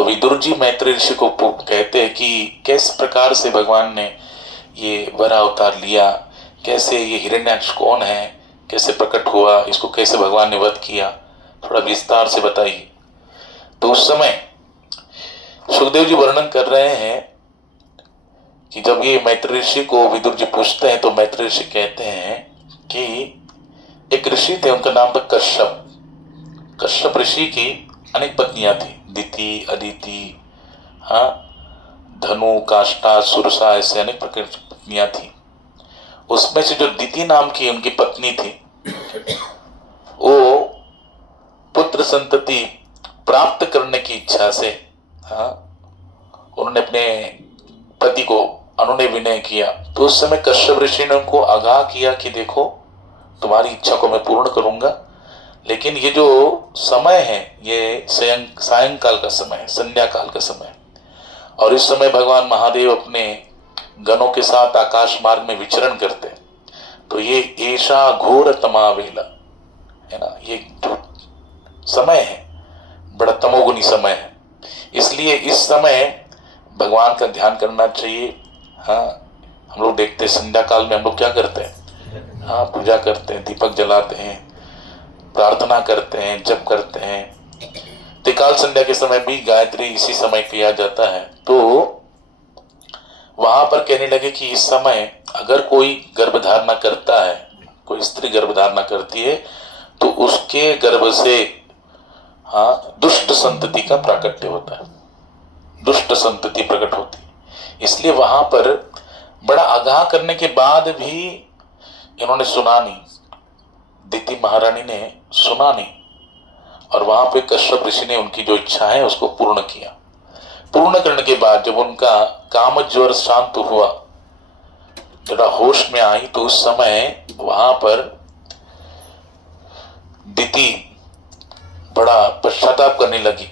तो विदुर जी मैत्री ऋषि को कहते हैं कि किस प्रकार से भगवान ने ये वरा अवतार लिया, कैसे ये हिरण्याक्ष कौन है, कैसे प्रकट हुआ, इसको कैसे भगवान ने वध किया, थोड़ा विस्तार से बताइए। तो उस समय सुखदेव जी वर्णन कर रहे हैं कि जब ये मैत्री ऋषि को विदुर जी पूछते हैं तो मैत्री ऋषि कहते हैं कि एक ऋषि थे, उनका नाम था कश्यप। कश्यप ऋषि की अनेक पत्नियां थी, दिति, अदिति, हाँ, धनु, काष्ठा, सुरसा, ऐसे अनेक प्रकार की पत्नियां थी। उसमें से जो दिति नाम की उनकी पत्नी थी, वो पुत्र संतति प्राप्त करने की इच्छा से, हाँ, उन्होंने अपने पति को अनुनय विनय किया। तो उस समय कश्यप ऋषि ने उनको आगाह किया कि देखो, तुम्हारी इच्छा को मैं पूर्ण करूंगा, लेकिन ये जो समय है ये सायंकाल का समय है, संध्या काल का समय है, और इस समय भगवान महादेव अपने गणों के साथ आकाश मार्ग में विचरण करते हैं। तो ये ऐसा घोर तमावेला है ना, ये जो समय है बड़ा तमोगुनी समय है, इसलिए इस समय भगवान का ध्यान करना चाहिए। हाँ, हम लोग देखते हैं संध्या काल में हम लोग क्या करते हैं, हाँ, पूजा करते हैं, दीपक जलाते हैं, प्रार्थना करते हैं, जप करते हैं। त्रिकाल संध्या के समय भी गायत्री इसी समय किया जाता है। तो वहां पर कहने लगे कि इस समय अगर कोई गर्भधारणा करता है, कोई स्त्री गर्भधारणा करती है, तो उसके गर्भ से, हाँ, दुष्ट संतति का प्राकट्य होता है, दुष्ट संतति प्रकट होती है। इसलिए वहां पर बड़ा आगाह करने के बाद भी इन्होंने सुना नहीं, दिति महारानी ने सुना नहीं, और वहां पे कश्यप ऋषि ने उनकी जो इच्छा है उसको पूर्ण किया। पूर्ण करने के बाद जब उनका काम ज्वर शांत हुआ, जरा होश में आई, तो उस समय वहां पर दिति बड़ा पश्चाताप करने लगी।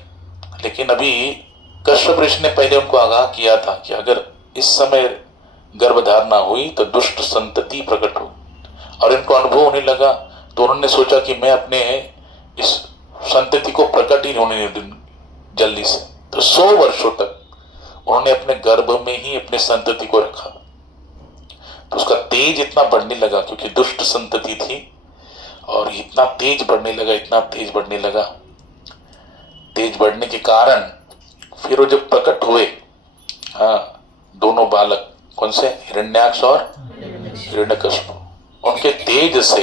लेकिन अभी कश्यप ऋषि ने पहले उनको आगाह किया था कि अगर इस समय गर्भधारणा हुई तो दुष्ट संतति प्रकट हो, और इनको अनुभव होने लगा। तो उन्होंने सोचा कि मैं अपने इस संतति को प्रकट ही होने नहीं दूंगी जल्दी से। तो 100 वर्षों तक उन्होंने अपने गर्भ में ही अपने संतति को रखा। तो उसका तेज इतना बढ़ने लगा, क्योंकि दुष्ट संतति थी, और इतना तेज बढ़ने लगा, इतना तेज बढ़ने लगा। तेज बढ़ने के कारण फिर वो जब प्रकट हुए, हाँ, दोनों बालक, कौन से, हिरण्याक्ष और हिरण्यकश्यप, उनके तेज से,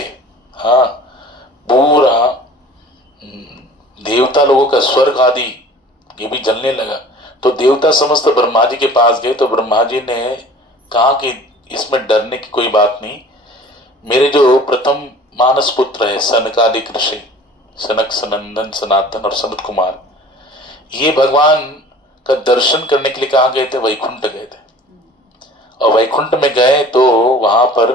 हाँ, पूरा देवता लोगों का स्वर्ग आदि ये भी जलने लगा। तो देवता समस्त ब्रह्मा जी के पास गए। तो ब्रह्मा जी ने कहा कि इसमें डरने की कोई बात नहीं, मेरे जो प्रथम मानस पुत्र है सनकादिक ऋषि, सनक, सनंदन, सनातन और सनत कुमार, ये भगवान का दर्शन करने के लिए कहा गए थे, वैकुंठ गए थे। और वैकुंठ में गए तो वहां पर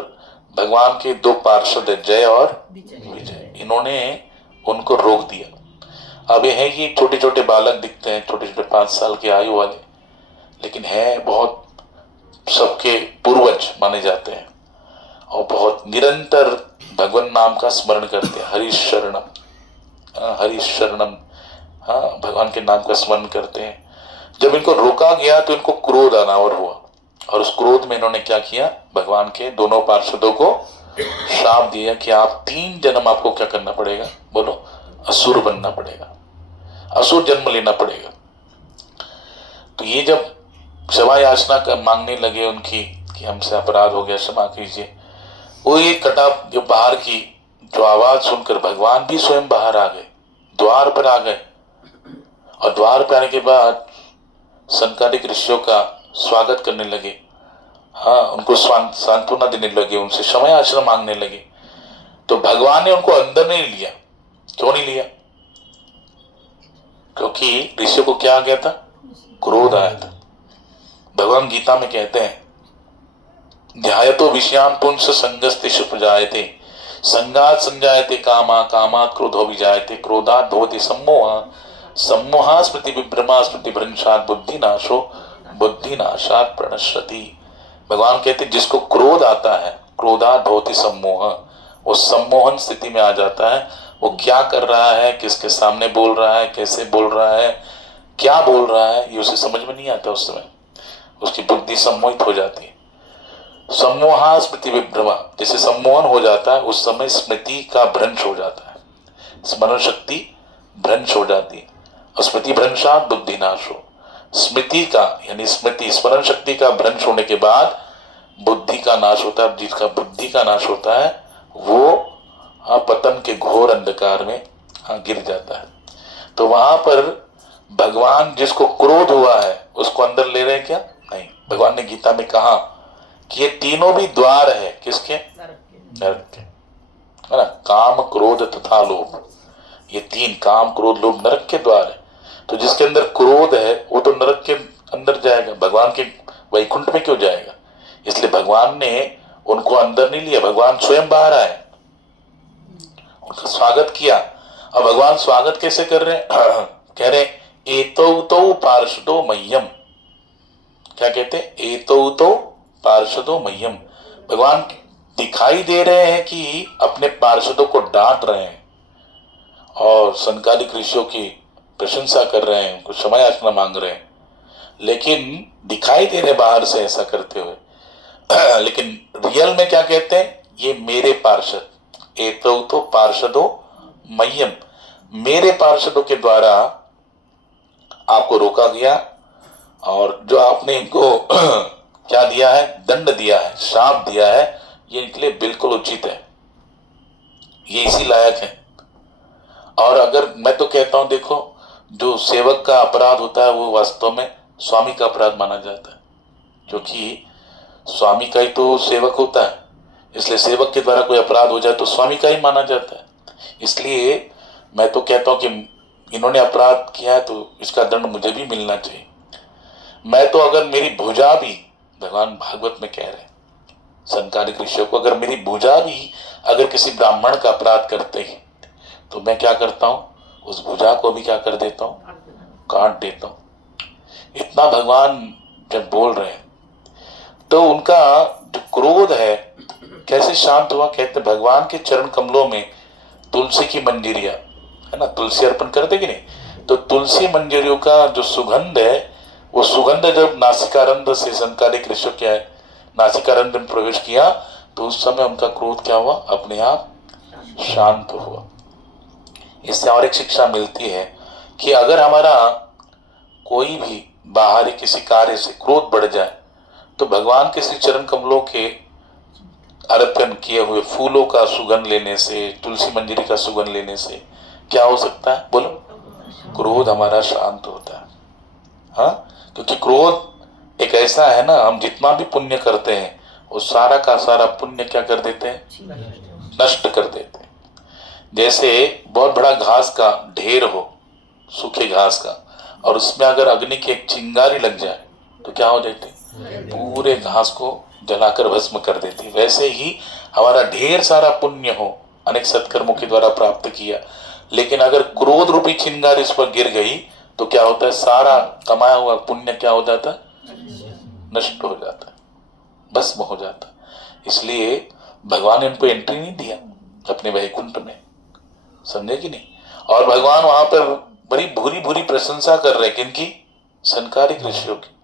भगवान के 2 पार्षद है, जय और विजय, इन्होंने उनको रोक दिया। अब ये है कि छोटे छोटे बालक दिखते हैं, छोटे छोटे 5 साल की आयु वाले, लेकिन है बहुत सबके पूर्वज माने जाते हैं, और बहुत निरंतर भगवान नाम का स्मरण करते हैं, हरीश शरणम, हरीश शरणम, हाँ, भगवान के नाम का स्मरण करते हैं। जब इनको रोका गया तो इनको क्रोध अनावर हुआ, और उस क्रोध में इन्होंने क्या किया, भगवान के दोनों पार्षदों को श्राप दिया कि आप 3 जन्म आपको क्या करना पड़ेगा, बोलो, असुर बनना पड़ेगा, असुर जन्म लेना पड़ेगा। तो ये जब क्षमा याचना कर मांगने लगे उनकी कि हमसे अपराध हो गया, क्षमा कीजिए, वो ये कटाप जो बाहर की जो आवाज सुनकर भगवान भी स्वयं बाहर आ गए, द्वार पर आ गए, और द्वार पर आने के बाद सनकादिक ऋषियों का स्वागत करने लगे, हाँ, उनको सांत्वना देने लगे, उनसे क्षमा याचना मांगने लगे। तो भगवान ने उनको अंदर नहीं लिया। क्यों नहीं लिया? क्योंकि ऋषियों को क्या आ गया था, क्रोध आया था। भगवान गीता में कहते हैं, ध्यायतो विषयान पुंस संगस्तेषु प्रजायते, संगात संजायते कामा, कामात् क्रोधो विजायते, क्रोधात् भवति सम्मोहः, सम्मोहात् स्मृति विभ्रमा, स्मृति भ्रंशात् बुद्धिनाशो, बुद्धिनाशात् प्रणश्यति। भगवान कहते जिसको क्रोध आता है, क्रोधात् भवति सम्मोह, वो सम्मोहन स्थिति में आ जाता है। वो क्या कर रहा है, किसके सामने बोल रहा है, कैसे बोल रहा है, क्या बोल रहा है ये उसे समझ में नहीं आता। उस समय उसकी बुद्धि सम्मोहित हो जाती है। सम्मोहा स्मृति विभ्रमा, जैसे सम्मोहन हो जाता है उस समय स्मृति का भ्रंश हो जाता है, स्मरण शक्ति भ्रंश हो जाती है। और स्मृति भ्रंशात बुद्धि नाशो, स्मृति का यानी स्मृति स्मरण शक्ति का भ्रंश होने के बाद बुद्धि का नाश होता है। जिसका बुद्धि का नाश होता है वो पतन के घोर अंधकार में गिर जाता है। तो वहां पर भगवान जिसको क्रोध हुआ है उसको अंदर ले रहे हैं क्या? नहीं। भगवान ने गीता में कहा कि ये तीनों भी द्वार है किसके? नरक के, है ना। काम क्रोध तथा लोभ, ये तीन, काम क्रोध लोभ नरक के द्वार है। तो जिसके अंदर क्रोध है वो तो नरक के अंदर जाएगा, भगवान के वैकुंठ में क्यों जाएगा? इसलिए भगवान ने उनको अंदर नहीं लिया, भगवान स्वयं बाहर आए, उनका स्वागत किया। अब भगवान स्वागत कैसे कर रहे हैं? कह रहे एतौ तो पार्षदो मह्यम, क्या कहते हैं? एतौ तो पार्षदो मह्यम। भगवान दिखाई दे रहे हैं कि अपने पार्षदों को डांट रहे हैं और संकालिक ऋषियों की प्रशंसा कर रहे हैं, उनको क्षमा याचना मांग रहे हैं, लेकिन दिखाई दे रहे बाहर से ऐसा करते हुए। लेकिन रियल में क्या कहते हैं? ये मेरे पार्षद, एतौ तो पार्षदो मह्यम, मेरे पार्षदों के द्वारा आपको रोका गया और जो आपने इनको क्या दिया है? दंड दिया है, शाप दिया है, ये इनके लिए बिल्कुल उचित है, ये इसी लायक है। और अगर मैं तो कहता हूं देखो, जो सेवक का अपराध होता है वो वास्तव में स्वामी का अपराध माना जाता है, क्योंकि स्वामी का ही तो सेवक होता है, इसलिए सेवक के द्वारा कोई अपराध हो जाए तो स्वामी का ही माना जाता है। इसलिए मैं तो कहता हूं कि इन्होंने अपराध किया है तो इसका दंड मुझे भी मिलना चाहिए। मैं तो अगर मेरी भुजा भी, भगवान भागवत में कह रहे हैं संकालिक ऋषियों को, अगर मेरी भुजा भी अगर किसी ब्राह्मण का अपराध करते हैं तो मैं क्या करता हूं? उस भुजा को भी क्या कर देता हूं? काट देता हूं। इतना भगवान जब बोल रहे हैं तो उनका जो क्रोध है कैसे शांत हुआ? कहते भगवान के चरण कमलों में तुलसी की मंजरियां, है ना, तुलसी अर्पण करते कि नहीं, तो तुलसी मंजरियों का जो सुगंध है वो सुगंध जब नासिकारंध्र से संकालिक ऋषि क्या है नासिकारंध्र में प्रवेश किया तो उस समय उनका क्रोध क्या हुआ? अपने आप शांत हुआ। इससे और एक शिक्षा मिलती है कि अगर हमारा कोई भी बाहरी किसी कार्य से क्रोध बढ़ जाए तो भगवान के श्री चरण कमलों के अर्पण किए हुए फूलों का सुगंध लेने से, तुलसी मंजरी का सुगंध लेने से क्या हो सकता है? बोलो, क्रोध हमारा शांत होता है। हाँ, क्योंकि क्रोध एक ऐसा है ना, हम जितना भी पुण्य करते हैं वो सारा का सारा पुण्य क्या कर देते हैं? नष्ट कर देते हैं। जैसे बहुत बड़ा घास का ढेर हो, सूखे घास का, और उसमें अगर अग्नि की एक चिंगारी लग जाए तो क्या हो जाती? पूरे घास को जलाकर भस्म कर देती। वैसे ही हमारा ढेर सारा पुण्य हो, अनेक सत्कर्मों के द्वारा प्राप्त किया, लेकिन अगर क्रोध रूपी चिंगारी इस पर गिर गई तो क्या होता है? सारा कमाया हुआ पुण्य क्या हो जाता? नष्ट हो जाता, भस्म हो जाता। इसलिए भगवान ने उनको एंट्री नहीं दिया अपने वैकुंठ में, समझे कि नहीं? और भगवान वहां पर बड़ी भूरी भूरी प्रशंसा कर रहे, किनकी? संकालिक ऋषियों की।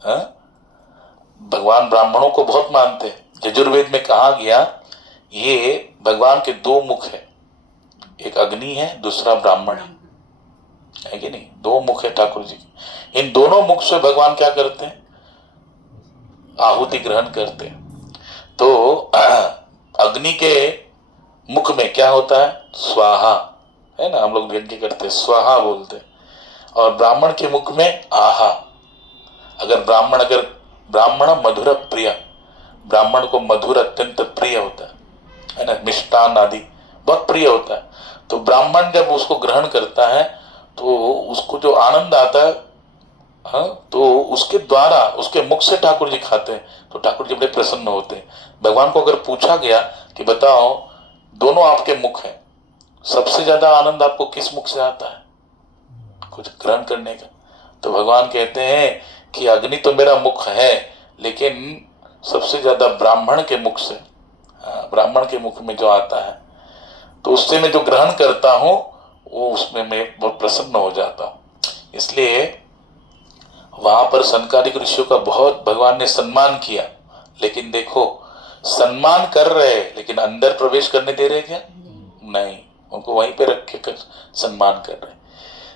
हाँ, भगवान ब्राह्मणों को बहुत मानते हैं। यजुर्वेद में कहा गया ये भगवान के दो मुख है, एक अग्नि है, दूसरा ब्राह्मण है कि नहीं? दो मुख है ठाकुर जी की। इन दोनों मुख से भगवान क्या करते हैं? आहुति ग्रहण करते हैं। तो अग्नि के मुख में क्या होता है? स्वाहा, है ना, हम लोग यज्ञ करते हैं स्वाहा बोलते हैं। और ब्राह्मण के मुख में आहा। अगर ब्राह्मण मधुर प्रिय, ब्राह्मण को मधुर अत्यंत प्रिय होता है ना, मिष्टान आदि बहुत प्रिय होता है। तो ब्राह्मण जब उसको ग्रहण करता है तो उसको जो आनंद आता है, हाँ, तो उसके द्वारा उसके मुख से ठाकुर जी खाते हैं तो ठाकुर जी बड़े प्रसन्न होते हैं। भगवान को अगर पूछा गया कि बताओ दोनों आपके मुख हैं, सबसे ज्यादा आनंद आपको किस मुख से आता है कुछ ग्रहण करने का? तो भगवान कहते हैं कि अग्नि तो मेरा मुख है, लेकिन सबसे ज्यादा ब्राह्मण के मुख से, ब्राह्मण के मुख में जो आता है तो उससे मैं जो ग्रहण करता हूं वो उसमें मैं बहुत प्रसन्न हो जाता हूं। इसलिए वहां पर सनकादिक ऋषियों का बहुत भगवान ने सम्मान किया। लेकिन देखो, सम्मान कर रहे हैं लेकिन अंदर प्रवेश करने दे रहे क्या? नहीं, उनको वहीं पे रख के सम्मान कर रहे हैं।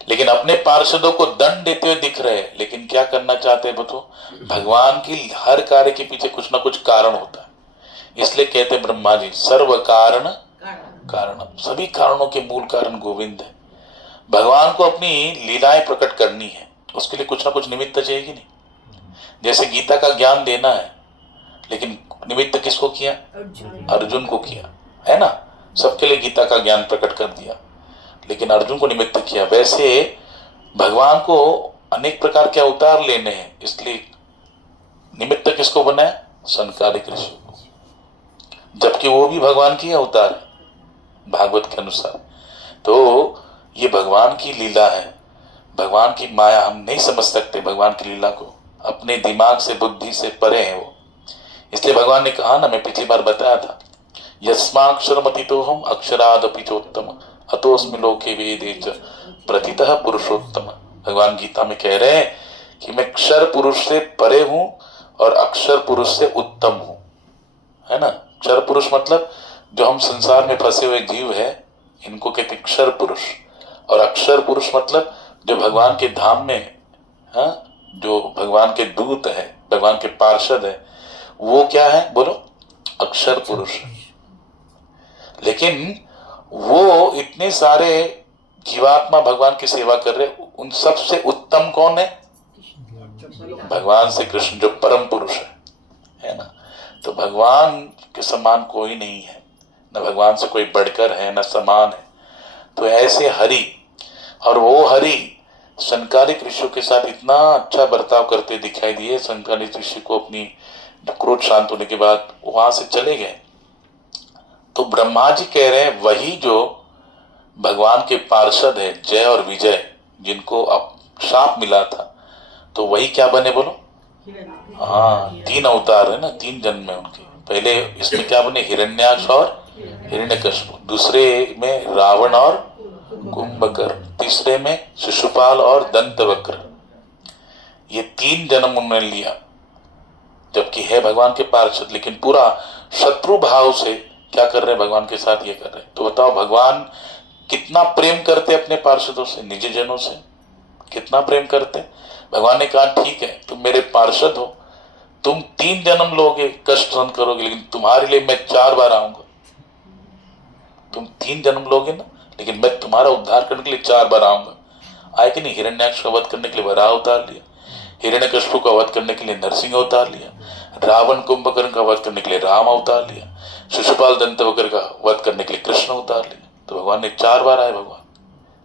लेकिन अपने पार्षदों को दंड देते हुए दिख रहे हैं, लेकिन क्या करना चाहते हैं बताओ? भगवान की हर कार्य के पीछे कुछ ना कुछ कारण होता है। इसलिए कहते हैं ब्रह्मा जी, सर्व कारण कारण, सभी कारणों के मूल कारण गोविंद है। भगवान को अपनी लीलाएं प्रकट करनी है, उसके लिए कुछ ना कुछ निमित्त चाहिए कि नहीं? जैसे गीता का ज्ञान देना है, लेकिन निमित्त किसको किया? अर्जुन को किया, है ना? सबके लिए गीता का ज्ञान प्रकट कर दिया, लेकिन अर्जुन को निमित्त किया। वैसे भगवान को अनेक प्रकार के अवतार लेने हैं, इसलिए निमित्त किसको बनाया? सनकादिक ऋषि को, जबकि वो भी भगवान की अवतार है भागवत के अनुसार। तो ये भगवान की लीला है, भगवान की माया। हम नहीं समझ सकते भगवान की लीला को, अपने दिमाग से बुद्धि से परे है वो। इसलिए भगवान ने कहा ना, मैं पिछली बार बताया था, यस्माक्षरमतितो हम अक्षरादपि चोत्तम अतोस्मि लोके वेदे च प्रतितः पुरुषोत्तम। भगवान गीता में कह रहे हैं कि मैं अक्षर पुरुष से परे हूं और अक्षर पुरुष से उत्तम हूं, है ना? अक्षर पुरुष मतलब जो हम संसार में फंसे हुए जीव है, इनको कहते अक्षर पुरुष। और अक्षर पुरुष मतलब जो भगवान के धाम में, हाँ, जो भगवान के दूत है, भगवान के पार्षद है, वो क्या है बोलो? अक्षर पुरुष। लेकिन वो इतने सारे जीवात्मा भगवान की सेवा कर रहे, उन सबसे उत्तम कौन है? भगवान श्री कृष्ण, जो परम पुरुष है ना? तो भगवान के समान कोई नहीं है, न भगवान से कोई बढ़कर है न समान है। तो ऐसे हरि, और वो हरि सनकादिक ऋषियों के साथ इतना अच्छा बर्ताव करते दिखाई दिए। सनकादिक ऋषि को अपनी क्रोध शांत होने के बाद वहां से चले गए। तो ब्रह्मा जी कह रहे हैं, वही जो भगवान के पार्षद है जय और विजय, जिनको अब शाप मिला था, तो वही क्या बने बोलो? हाँ, 3 अवतार है ना, 3 जन्म है उनके। पहले इसमें क्या बने? हिरण्याक्ष और हिरण्यकश्यप, दूसरे में रावण और कुंभकर्ण, तीसरे में शिशुपाल और दंतवक्र। ये 3 जन्म उन्होंने लिया, जबकि है भगवान के पार्षद, लेकिन पूरा शत्रु भाव से क्या कर रहे हैं? भगवान के साथ ये कर रहे हैं। तो बताओ, भगवान कितना प्रेम करते अपने पार्षदों से, निज जनों से, कितना प्रेम करते। भगवान ने कहा, ठीक है तुम मेरे पार्षद हो, तुम 3 जन्म लोगे, कष्ट सहन करोगे, लेकिन तुम्हारे लिए मैं 4 बार आऊंगा। तुम 3 जन्म लोगे ना, लेकिन मैं तुम्हारा उद्धार करने के लिए 4 बार आऊंगा। आए कि नहीं? हिरण्याक्ष का वध करने के लिए वराह अवतार लिया, हिरण्यकश्यप का वध करने के लिए नरसिंह अवतार लिया, रावण कुंभकर्ण का वध करने के लिए राम अवतार लिया, शिशुपाल दंतवक्र का वध करने के लिए कृष्ण अवतार लिया। तो भगवान ने 4 बार आए भगवान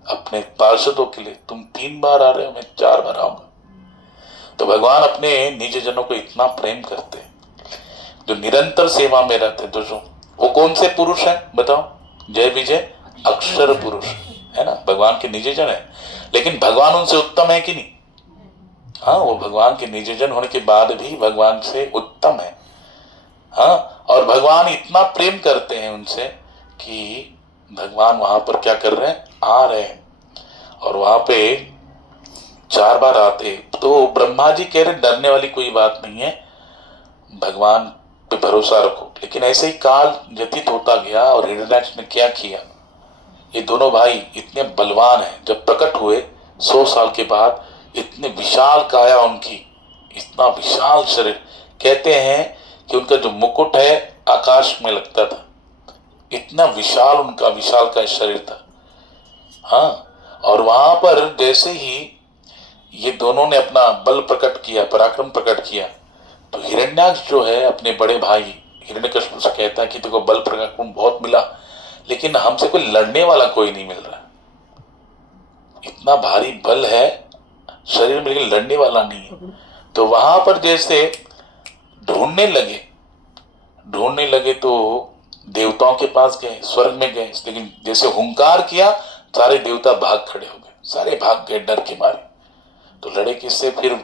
अपने पार्षदों के लिए। तुम 3 बार आ रहे हो, मैं 4 बार आऊंगा। तो भगवान अपने निज जनों को इतना प्रेम करते, जो निरंतर सेवा में रहते। तो जो वो कौन से पुरुष है बताओ? जय विजय अक्षर पुरुष, है ना? भगवान के निज जन है, लेकिन भगवान उनसे उत्तम है कि नहीं? हाँ, वो भगवान के निज जन होने के बाद भी भगवान से उत्तम है। हाँ, और भगवान इतना प्रेम करते हैं उनसे कि भगवान वहां पर क्या कर रहे हैं? आ रहे हैं, और वहां पे 4 बार आते। तो ब्रह्मा जी कह रहे डरने वाली कोई बात नहीं है, भगवान पे भरोसा रखो। लेकिन ऐसे ही काल व्यतीत होता गया, और हिरण्याक्ष ने क्या किया? ये दोनों भाई इतने बलवान हैं, जब प्रकट हुए 100 साल के बाद, इतने विशाल काया उनकी, इतना विशाल शरीर। कहते हैं कि उनका जो मुकुट है आकाश में लगता था, इतना विशाल उनका विशाल का शरीर था। हाँ, और वहां पर जैसे ही ये दोनों ने अपना बल प्रकट किया, पराक्रम प्रकट किया, तो हिरण्याक्ष जो है अपने बड़े भाई हिरण्यकश्यप से कहता है कि देखो बल पराक्रम बहुत मिला, लेकिन हमसे कोई लड़ने वाला कोई नहीं मिल रहा। इतना भारी बल है शरीर में, लेकिन लड़ने वाला नहीं है। तो वहां पर जैसे ढूंढने लगे तो देवताओं के पास गए, स्वर्ग में गए, लेकिन जैसे हुंकार किया, सारे देवता भाग खड़े हो गए, सारे भाग गए डर के मारे। तो लड़े किससे? फिर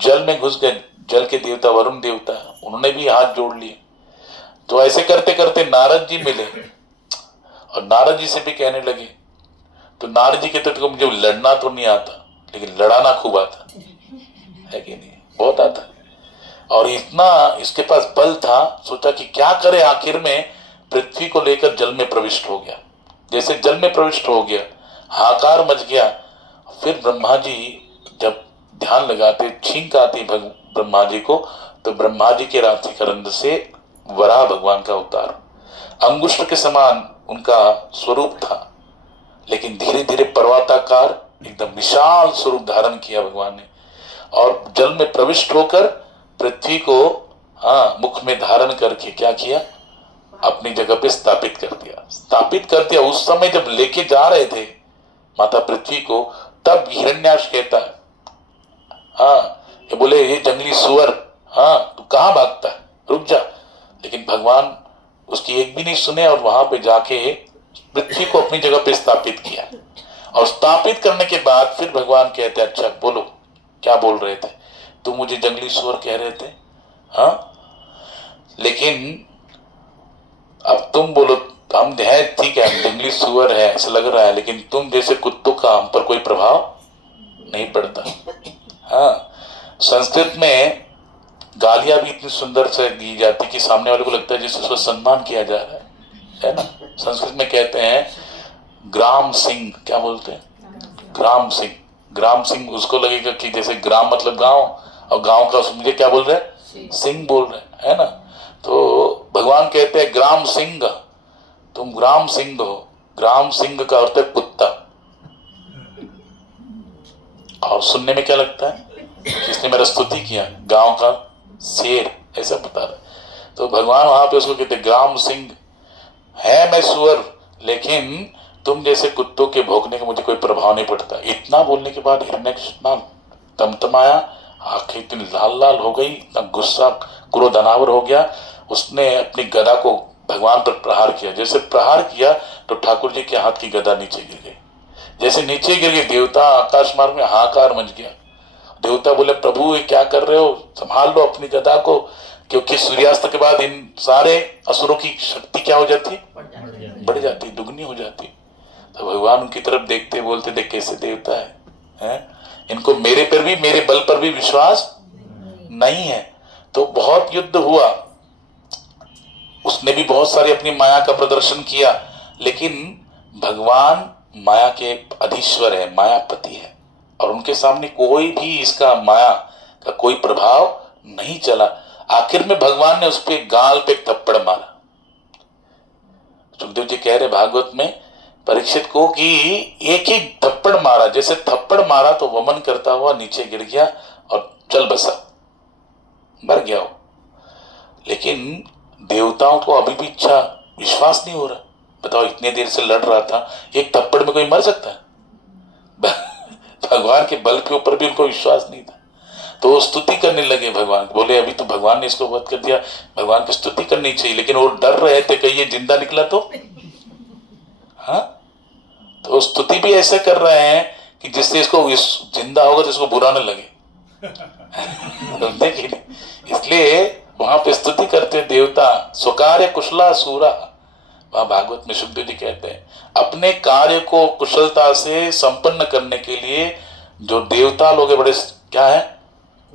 जल में घुस गए, जल के देवता वरुण देवता, उन्होंने भी हाथ जोड़ लिए। तो ऐसे करते करते नारद जी मिले, और नारद जी से भी कहने लगे। तो नारद जी कहते मुझे लड़ना तो नहीं आता, लेकिन लड़ाना खूब आता है कि नहीं, बहुत आता। और इतना इसके पास बल था, सोचा कि क्या करे, आखिर में पृथ्वी को लेकर जल में प्रविष्ट हो गया। जैसे जल में प्रविष्ट हो गया, हाहाकार मच गया। फिर ब्रह्मा जी जब ध्यान लगाते, छींक आती ब्रह्मा जी को, तो ब्रह्मा जी के राशि करंद से वराह भगवान का अवतार, अंगुष्ठ के समान उनका स्वरूप था, लेकिन धीरे धीरे पर्वताकार एकदम विशाल स्वरूप धारण किया भगवान ने, और जल में प्रविष्ट होकर पृथ्वी को मुख में धारण करके क्या किया, अपनी जगह पे स्थापित कर दिया। स्थापित कर दिया। उस समय जब लेके जा रहे थे माता पृथ्वी को, तब हिरण्याक्ष कहता है, ये बोले ये जंगली सुअर, तू कहां भागता है, रुक जा। लेकिन भगवान उसकी एक भी नहीं सुने, और वहां पे जाके पृथ्वी को अपनी जगह पे स्थापित किया। और स्थापित करने के बाद फिर भगवान कहते, अच्छा बोलो क्या बोल रहे थे, तुम मुझे जंगली सुअर कह रहे थे, लेकिन अब तुम बोलो, हम है ठीक है, हम जंगली सुअर है ऐसा लग रहा है, लेकिन तुम जैसे कुत्तों का हम पर कोई प्रभाव नहीं पड़ता। संस्कृत में गालियां भी इतनी सुंदर से दी जाती कि सामने वाले को लगता है जैसे उसका सम्मान किया जा रहा है ना। संस्कृत में कहते हैं ग्राम सिंह, क्या बोलते हैं, ग्राम सिंह। ग्राम सिंह उसको लगेगा कि जैसे ग्राम मतलब गांव, और गांव का मुझे क्या बोल रहे हैं, सिंह बोल रहे हैं ना। तो भगवान कहते हैं ग्राम सिंह, तुम ग्राम सिंह हो। ग्राम सिंह का अर्थ है कुत्ता। और सुनने में क्या लगता है, किसने मेरा स्तुति किया, गांव का शेर, ऐसा बता रहा। तो भगवान वहां पे उसको कहते ग्राम सिंह है, मैं सुअर, लेकिन तुम जैसे कुत्तों के भौंकने का मुझे कोई प्रभाव नहीं पड़ता। इतना बोलने के बाद हिरण्यक्ष इतना तमतमाया, आंखें इतनी लाल लाल हो गई, इतना गुस्सा क्रोध अनावर हो गया, उसने अपनी गदा को भगवान पर प्रहार किया। जैसे प्रहार किया तो ठाकुर जी के हाथ की गदा नीचे गिर गई। जैसे नीचे गिर गई, देवता आकाश मार्ग में हाहाकार मच गया। देवता बोले प्रभु ये क्या कर रहे हो, संभाल लो अपनी गदा को, क्योंकि सूर्यास्त के बाद इन सारे असुरों की शक्ति क्या हो जाती, बढ़ जाती, दुगनी हो जाती। तो भगवान उनकी तरफ देखते बोलते, देख कैसे देवता है? इनको मेरे पर भी, मेरे बल पर भी विश्वास नहीं है। तो बहुत युद्ध हुआ, उसने भी बहुत सारी अपनी माया का प्रदर्शन किया, लेकिन भगवान माया के अधीश्वर है, मायापति है, और उनके सामने कोई भी इसका माया का कोई प्रभाव नहीं चला। आखिर में भगवान ने उस पे गाल पे थप्पड़ मारा। सुखदेव जी कह रहे भागवत में परीक्षित को कि एक ही थप्पड़ मारा, जैसे थप्पड़ मारा तो वमन करता हुआ नीचे गिर गया और चल बसा, मर गया वो। लेकिन देवताओं को अभी भी इच्छा विश्वास नहीं हो रहा। बताओ, इतने देर से लड़ रहा था, एक थप्पड़ में कोई मर सकता है? भगवान के बल के ऊपर भी उनको विश्वास नहीं था। तो वो स्तुति करने लगे भगवान, बोले अभी तो भगवान ने इसको वध कर दिया, भगवान की स्तुति करनी चाहिए। लेकिन वो डर रहे थे कहीं ये जिंदा निकला तो तो स्तुति भी ऐसे कर रहे हैं कि जिससे इसको जिंदा होगा तो इसको बुरा न लगे। देखिए, इसलिए वहां पे स्तुति करते देवता, स्वकार्य कुशला सूरा। वहां भागवत में सुखदेव जी कहते हैं अपने कार्य को कुशलता से संपन्न करने के लिए जो देवता लोग बड़े क्या है,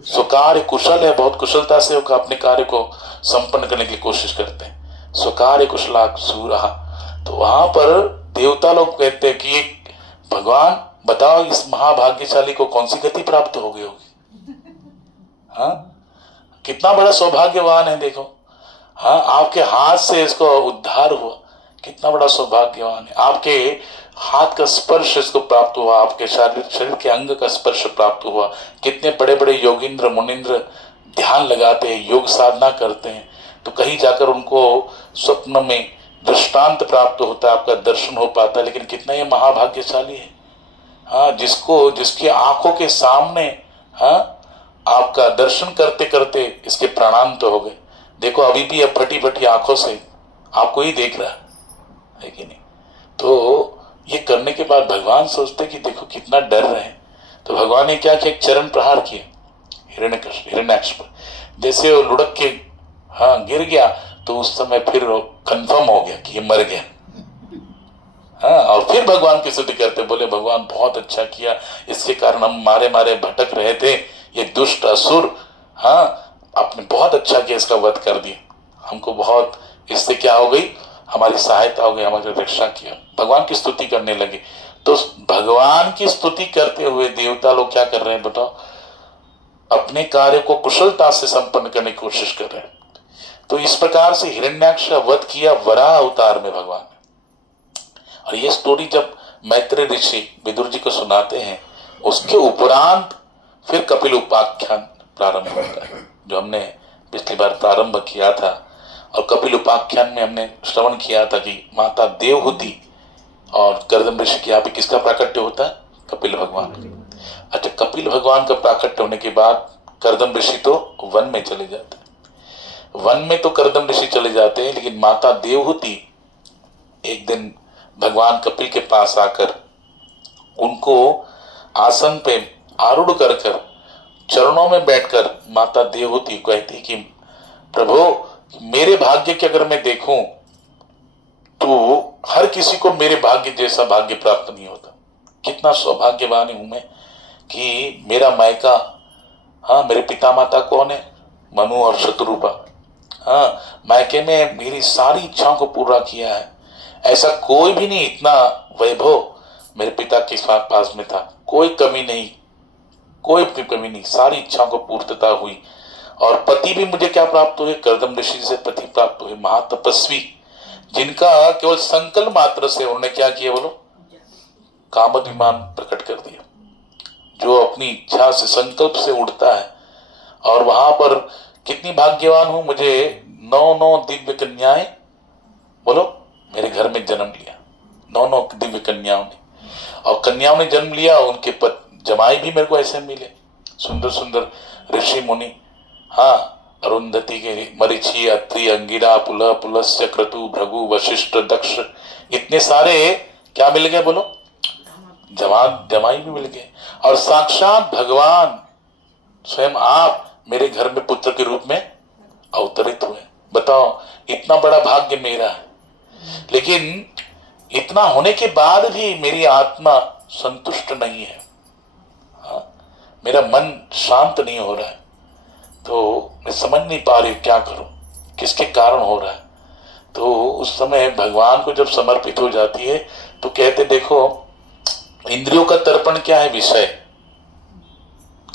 स्वकार्य कुशल है, बहुत कुशलता से अपने कार्य को संपन्न करने की कोशिश करते हैं। स्वकार्य कुशला सूरा। तो वहां पर देवता लोग कहते हैं कि भगवान बताओ इस महाभाग्यशाली को कौन सी गति प्राप्त हो गई होगी। कितना बड़ा सौभाग्यवान है, देखो। आपके हाथ से इसको उद्धार हुआ, कितना बड़ा सौभाग्यवान है। आपके हाथ का स्पर्श इसको प्राप्त हुआ, आपके शरीर के अंग का स्पर्श प्राप्त हुआ। कितने बड़े बड़े योगिंद्र मुनिंद्र ध्यान लगाते हैं, योग साधना करते हैं, तो कहीं जाकर उनको स्वप्न में दृष्टांत प्राप्त होता है, आपका दर्शन हो पाता है। लेकिन कितना ये महाभाग्यशाली है, जिसकी आंखों के सामने आपका दर्शन करते करते इसके प्राणांत तो हो गए। देखो अभी भी अब फटी फटी आंखों से आपको ही देख रहा है कि नहीं। तो ये करने के बाद भगवान सोचते कि देखो कितना डर रहे हैं। तो भगवान ने क्या किया, एक चरण प्रहार किया हिरण्याक्ष पर। जैसे वो लुढ़क के गिर गया, तो उस समय फिर कंफर्म हो गया कि ये मर गया। हाँ, और फिर भगवान की स्तुति करते, बोले भगवान बहुत अच्छा किया, इसके कारण हम मारे मारे भटक रहे थे, ये दुष्ट असुर, हाँ आपने बहुत अच्छा किया, इसका वध कर दिया, हमको बहुत इससे क्या हो गई, हमारी सहायता हो गई, हमारी रक्षा किया, भगवान की स्तुति करने लगे। तो भगवान की स्तुति करते हुए देवता लोग क्या कर रहे हैं बताओ, अपने कार्य को कुशलता से संपन्न करने की कोशिश कर रहे हैं। तो इस प्रकार से हिरण्याक्ष का वध किया वराह अवतार में भगवान ने। और ये स्टोरी जब मैत्रेय ऋषि विदुर जी को सुनाते हैं, उसके उपरांत फिर कपिल उपाख्यान प्रारंभ होता है, जो हमने पिछली बार प्रारंभ किया था। और कपिल उपाख्यान में हमने श्रवण किया था कि माता देवहूति और कर्दम ऋषि के यहाँ पे किसका प्राकट्य होता है, कपिल भगवान। अच्छा, कपिल भगवान का प्राकट्य होने के बाद कर्दम ऋषि तो वन में चले जाते हैं, वन में तो कर्दम ऋषि चले जाते हैं, लेकिन माता देवहूति एक दिन भगवान कपिल के पास आकर उनको आसन पे आरूढ़ कर कर चरणों में बैठकर माता देवहूति कहती कि प्रभु मेरे भाग्य के अगर मैं देखूं तो हर किसी को मेरे भाग्य जैसा भाग्य प्राप्त नहीं होता। कितना सौभाग्यवान हूं मैं कि मेरा मायका, हाँ मेरे पिता माता कौन है, मनु और शत्रुपा, हाँ मायके में मेरी सारी इच्छाओं को पूरा किया है, ऐसा कोई भी नहीं, इतना वैभव मेरे पिता के पास में था, कोई कमी नहीं, कोई भी कमी नहीं, सारी इच्छाओं को पूर्तता हुई। और पति भी मुझे क्या प्राप्त हुए, कर्दम ऋषि से पति प्राप्त हुए, महातपस्वी, जिनका केवल संकल्प मात्र से उन्होंने क्या किया बोलो, कामविमान प्रकट कर दिया। जो अपनी इच्छा से संकल्प से उड़ता है, और वहां पर कितनी भाग्यवान हूं, मुझे 9 दिव्य कन्याएं बोलो मेरे घर में जन्म लिया, 9 दिव्य कन्याओं ने, और कन्याओं ने जन्म लिया, उनके जमाई भी मेरे को ऐसे मिले, सुंदर सुंदर ऋषि मुनि, हाँ अरुंधति के मरीचि, अत्रि, अंगिरा, पुलह, पुलस्त्य, क्रतु, भृगु, वशिष्ठ, दक्ष, इतने सारे क्या मिल गए बोलो, जमाई भी मिल गए। और साक्षात भगवान स्वयं आप मेरे घर में पुत्र के रूप में अवतरित हुए। बताओ इतना बड़ा भाग्य मेरा है, लेकिन इतना होने के बाद भी मेरी आत्मा संतुष्ट नहीं है, हाँ? मेरा मन शांत नहीं हो रहा है, तो मैं समझ नहीं पा रही क्या करूं, किसके कारण हो रहा है। तो उस समय भगवान को जब समर्पित हो जाती है तो कहते देखो इंद्रियों का तर्पण क्या है, विषय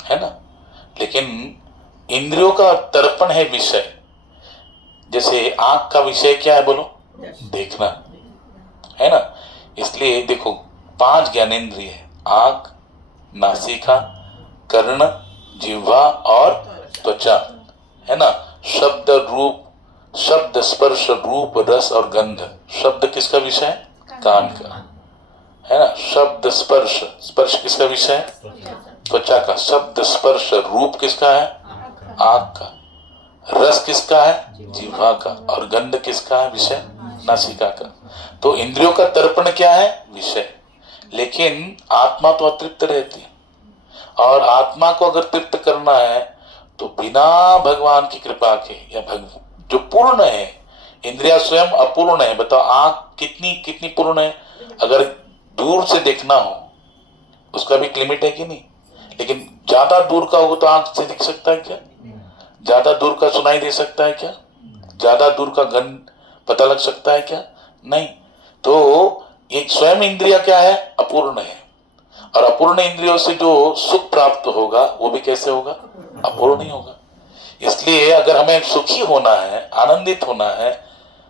है ना, लेकिन इंद्रियों का तर्पण है विषय। जैसे आंख का विषय क्या है बोलो, देखना है ना, इसलिए देखो 5 ज्ञानेंद्रिय है, आंख, नासिका, कर्ण, जिह्वा और त्वचा, है ना। शब्द रूप, शब्द स्पर्श रूप रस और गंध, शब्द किसका विषय है, कान का, है ना। शब्द स्पर्श, स्पर्श किसका विषय है, त्वचा का। शब्द स्पर्श रूप किसका है, आंख का। रस किसका है, जिह्वा का। और गंध किसका है, विषय, नासिका का। तो इंद्रियों का तर्पण क्या है, विषय। लेकिन आत्मा तो अतृप्त रहती है, और आत्मा को अगर तृप्त करना है तो बिना भगवान की कृपा के, या जो पूर्ण है, इंद्रिया स्वयं अपूर्ण है। बताओ आंख कितनी पूर्ण है, अगर दूर से देखना हो उसका भी लिमिट है कि नहीं, लेकिन ज्यादा दूर का हो तो आंख से दिख सकता है क्या, ज्यादा दूर का सुनाई दे सकता है क्या, ज्यादा दूर का गंध पता लग सकता है क्या, नहीं। तो ये स्वयं इंद्रिया क्या है, अपूर्ण है। और अपूर्ण इंद्रियों से जो सुख प्राप्त होगा वो भी कैसे होगा, अपूर्ण ही होगा। इसलिए अगर हमें सुखी होना है, आनंदित होना है,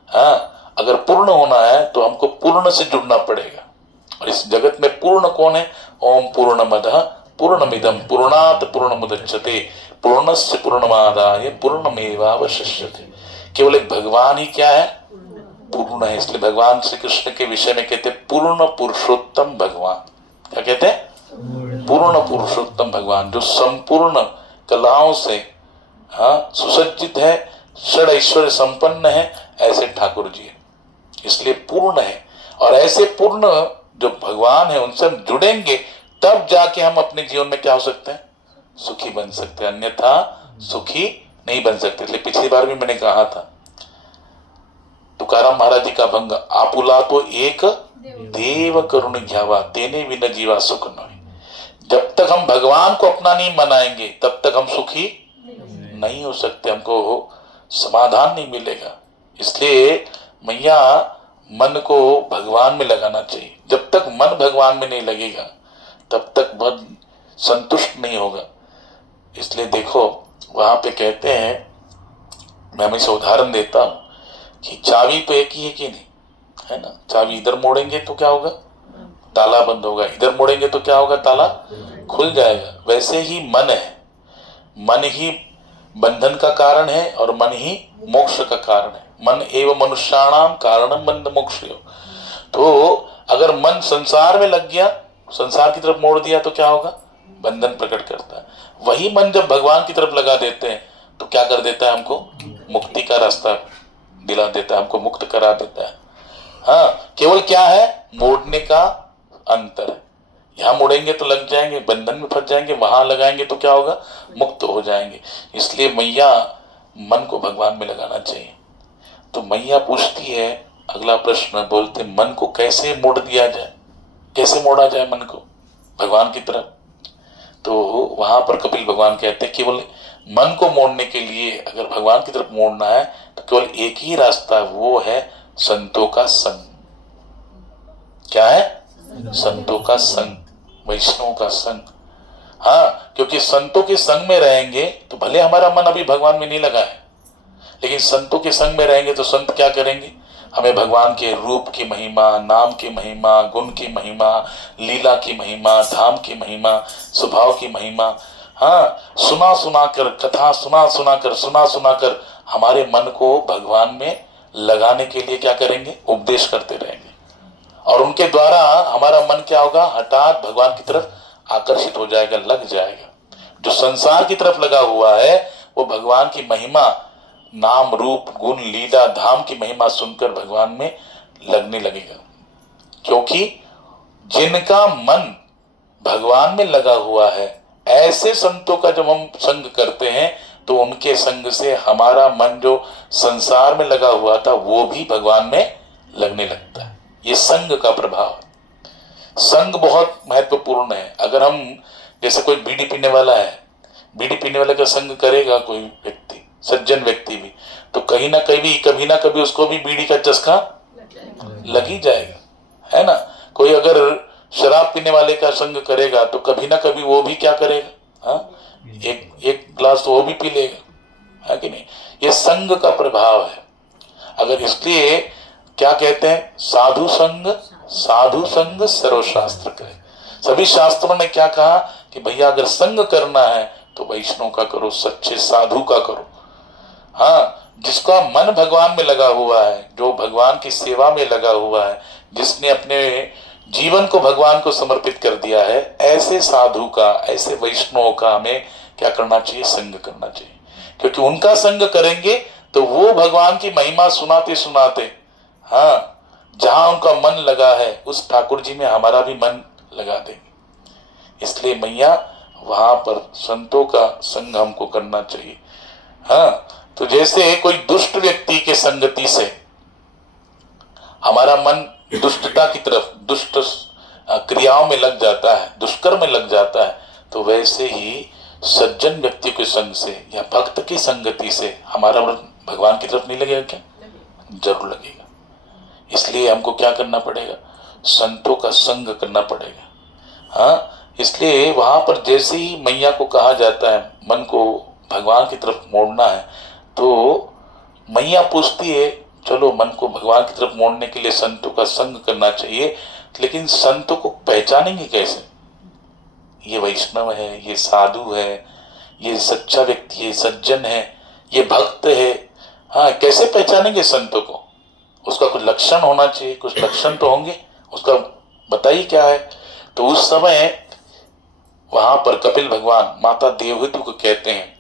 हाँ अगर पूर्ण होना है तो हमको पूर्ण से जुड़ना पड़ेगा। और इस जगत में पूर्ण कौन है, ओम पूर्णमदः पूर्णमिदं पूर्णात् पूर्णमुदच्यते पूर्णस्य पूर्णमादाय पूर्णमेवावशिष्यते। केवल एक भगवान ही क्या है, पूर्ण है। इसलिए भगवान श्री कृष्ण के विषय में कहते हैं पूर्ण पुरुषोत्तम भगवान। क्या कहते हैं, पूर्ण पुरुषोत्तम भगवान, जो संपूर्ण कलाओं से हाँ सुसज्जित है, षड ऐश्वर्य संपन्न है, ऐसे ठाकुर जी है, इसलिए पूर्ण है। और ऐसे पूर्ण जो भगवान है उनसे हम जुड़ेंगे तब जाके हम अपने जीवन में क्या हो सकते हैं, सुखी बन सकते हैं, अन्यथा सुखी नहीं बन सकते। इसलिए पिछली बार भी मैंने कहा था, तुकाराम महाराज जी का भंग, आपुला तो एक देव करुण घ्यावा तेने बिन जीवा सुख न। जब तक हम भगवान को अपना नहीं मनाएंगे तब तक हम सुखी नहीं हो सकते, हमको समाधान नहीं मिलेगा। इसलिए मैया मन को भगवान में लगाना चाहिए। जब तक मन भगवान में नहीं लगेगा तब तक मन संतुष्ट नहीं होगा। इसलिए देखो वहां पे कहते हैं, मैं हमेशा उदाहरण देता हूं कि चाबी तो एक ही है कि नहीं, है ना। चाबी इधर मोड़ेंगे तो क्या होगा, ताला बंद होगा, इधर मोड़ेंगे तो क्या होगा, ताला खुल जाएगा। वैसे ही मन है, मन ही बंधन का कारण है और मन ही मोक्ष का कारण है। मन एवं मनुष्याणाम कारणम बंध मोक्षयो। तो अगर मन संसार में लग गया, संसार की तरफ मोड़ दिया तो क्या होगा, बंधन प्रकट करता है। वही मन जब भगवान की तरफ लगा देते हैं तो क्या कर देता है, हमको मुक्ति का रास्ता दिला देता है, हमको मुक्त करा देता है। हाँ, केवल क्या है, मोड़ने का अंतर है। यहां मुड़ेंगे तो लग जाएंगे, बंधन में फंस जाएंगे, वहां लगाएंगे तो क्या होगा, मुक्त हो जाएंगे। इसलिए मैया मन को भगवान में लगाना चाहिए। तो मैया पूछती है, अगला प्रश्न बोलते, मन को कैसे मोड़ दिया जाए, कैसे मोड़ा जाए मन को भगवान की तरफ। तो वहां पर कपिल भगवान कहते हैं, केवल मन को मोड़ने के लिए अगर भगवान की तरफ मोड़ना है तो केवल एक ही रास्ता, वो है संतों का संग। क्या है, संतों का संग, वैष्णव का संग। हाँ, क्योंकि संतों के संग में रहेंगे तो भले हमारा मन अभी भगवान में नहीं लगा है, लेकिन संतों के संग में रहेंगे तो संत क्या करेंगे, हमें भगवान के रूप की महिमा, नाम की महिमा, गुण की महिमा, लीला की महिमा, धाम की महिमा, स्वभाव की महिमा, हाँ, सुना सुना कर, कथा सुना सुना कर हमारे मन को भगवान में लगाने के लिए क्या करेंगे, उपदेश करते रहेंगे। और उनके द्वारा हमारा मन क्या होगा, हठात भगवान की तरफ आकर्षित हो जाएगा, लग जाएगा। जो संसार की तरफ लगा हुआ है वो भगवान की महिमा, नाम रूप गुण लीला धाम की महिमा सुनकर भगवान में लगने लगेगा। क्योंकि जिनका मन भगवान में लगा हुआ है, ऐसे संतों का जब हम संग करते हैं तो उनके संग से हमारा मन जो संसार में लगा हुआ था वो भी भगवान में लगने लगता है। ये संग का प्रभाव है। संग बहुत महत्वपूर्ण है। अगर हम, जैसे कोई बीड़ी पीने वाला है, बीड़ी पीने वाले का संग करेगा कोई व्यक्ति, सज्जन व्यक्ति भी, तो कहीं ना कभी उसको भी बीड़ी का चस्का लग ही जाएगा, है ना। कोई अगर शराब पीने वाले का संग करेगा तो कभी ना कभी वो भी क्या करेगा, हाँ, एक ग्लास तो वो भी पी लेगा, है कि नहीं। ये संग का प्रभाव है। अगर इसलिए क्या कहते हैं, साधु संग सर्वशास्त्र करे। सभी शास्त्रों ने क्या कहा कि भैया अगर संग करना है तो वैष्णव का करो, सच्चे साधु का करो। हाँ, जिसका मन भगवान में लगा हुआ है, जो भगवान की सेवा में लगा हुआ है, जिसने अपने जीवन को भगवान को समर्पित कर दिया है, ऐसे साधु का, ऐसे वैष्णव का हमें क्या करना चाहिए, संग करना चाहिए। क्योंकि उनका संग करेंगे तो वो भगवान की महिमा सुनाते सुनाते, हाँ, जहां उनका मन लगा है उस ठाकुर जी में हमारा भी मन लगा देंगे। इसलिए मैया वहां पर संतों का संग हमको करना चाहिए। हाँ, तो जैसे कोई दुष्ट व्यक्ति के संगति से हमारा मन दुष्टता की तरफ, दुष्ट क्रियाओं में लग जाता है, दुष्कर्म में लग जाता है, तो वैसे ही सज्जन व्यक्ति के संग से या भक्त की संगति से हमारा मन भगवान की तरफ नहीं लगेगा क्या, जरूर लगेगा। इसलिए हमको क्या करना पड़ेगा, संतों का संग करना पड़ेगा। हाँ, इसलिए वहां पर जैसे ही मैया को कहा जाता है मन को भगवान की तरफ मोड़ना है, तो मैया पूछती है, चलो मन को भगवान की तरफ मोड़ने के लिए संतों का संग करना चाहिए, लेकिन संतों को पहचानेंगे कैसे, ये वैष्णव है, ये साधु है, ये सच्चा व्यक्ति है, सज्जन है, ये भक्त है। हाँ, कैसे पहचानेंगे संतों को, उसका कुछ लक्षण होना चाहिए, कुछ लक्षण तो होंगे, उसका बताइए क्या है। तो उस समय वहां पर कपिल भगवान माता देवहूति को कहते हैं,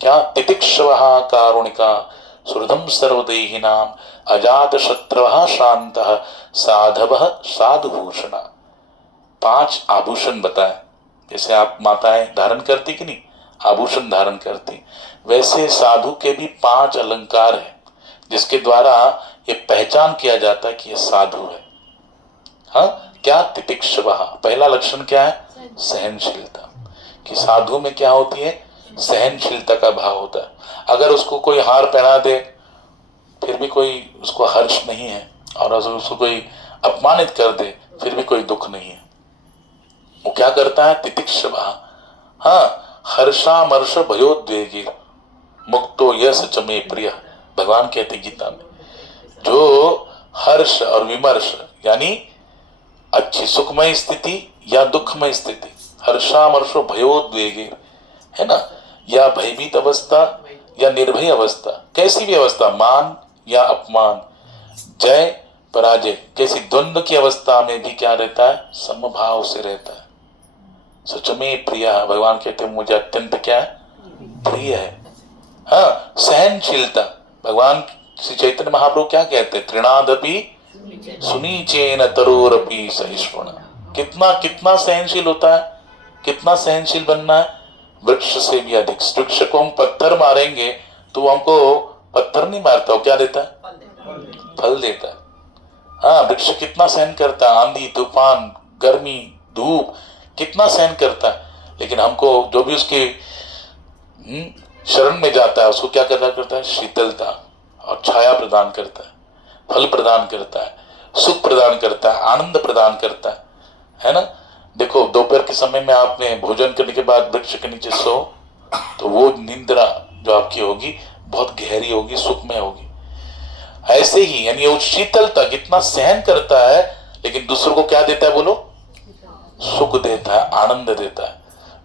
क्या, तितिक्षवः कारुणिका सुहृदं सर्वदेहिनां अजात शत्रवः शांतः साधवः साधुभूषण। 5 आभूषण बताए, जैसे आप माताएं धारण करती कि नहीं, आभूषण धारण करती, वैसे साधु के भी 5 अलंकार है जिसके द्वारा ये पहचान किया जाता है कि ये साधु है। हाँ, क्या तितिक्षवः, पहला लक्षण क्या है? सहनशीलता। कि साधु में क्या होती है? सहनशीलता का भाव होता है। अगर उसको कोई हार पहना दे फिर भी कोई उसको हर्ष नहीं है, और अगर उसको कोई अपमानित कर दे फिर भी कोई दुख नहीं है। वो क्या करता है? तितिक्षवः, हाँ, हर्षामर्ष भयोद्वेगी मुक्तो यस च मे प्रिय। भगवान कहते गीता में, जो हर्ष और विमर्श यानी अच्छी सुखमय स्थिति या दुखमय स्थिति, हर्षामर्षो भयोद्वेगे, है ना, या भयभीत अवस्था या निर्भय अवस्था, कैसी भी अवस्था, मान या अपमान, जय पराजय, कैसी द्वंद्व की अवस्था में भी क्या रहता है? समभाव से रहता है। सच में प्रिय, भगवान कहते हैं मुझे अत्यंत क्या है? प्रिय है। हाँ, सहनशीलता। भगवान श्री चैतन्य महाप्रभु क्या कहते हैं? तृणादपि सुनीचेन तरोरपि सहिष्णुः। कितना कितना सहनशील होता है, कितना सहनशील बनना है? वृक्ष से भी अधिक। वृक्ष को हम पत्थर मारेंगे तो हमको पत्थर नहीं मारता, वो क्या देता है? फल देता है। हाँ, वृक्ष कितना सहन करता है, आंधी तूफान गर्मी धूप कितना सहन करता है, लेकिन हमको जो भी उसके शरण में जाता है उसको क्या करता है? शीतलता और छाया प्रदान करता है, फल प्रदान करता है, सुख प्रदान करता है, आनंद प्रदान करता है ना। देखो, दोपहर के समय में आपने भोजन करने के बाद वृक्ष के नीचे सो तो वो निंद्रा जो आपकी होगी बहुत गहरी होगी, सुखमय होगी। ऐसे ही यानी वो शीतलता, कितना सहन करता है लेकिन दूसरों को क्या देता है? बोलो, सुख देता है, आनंद देता है।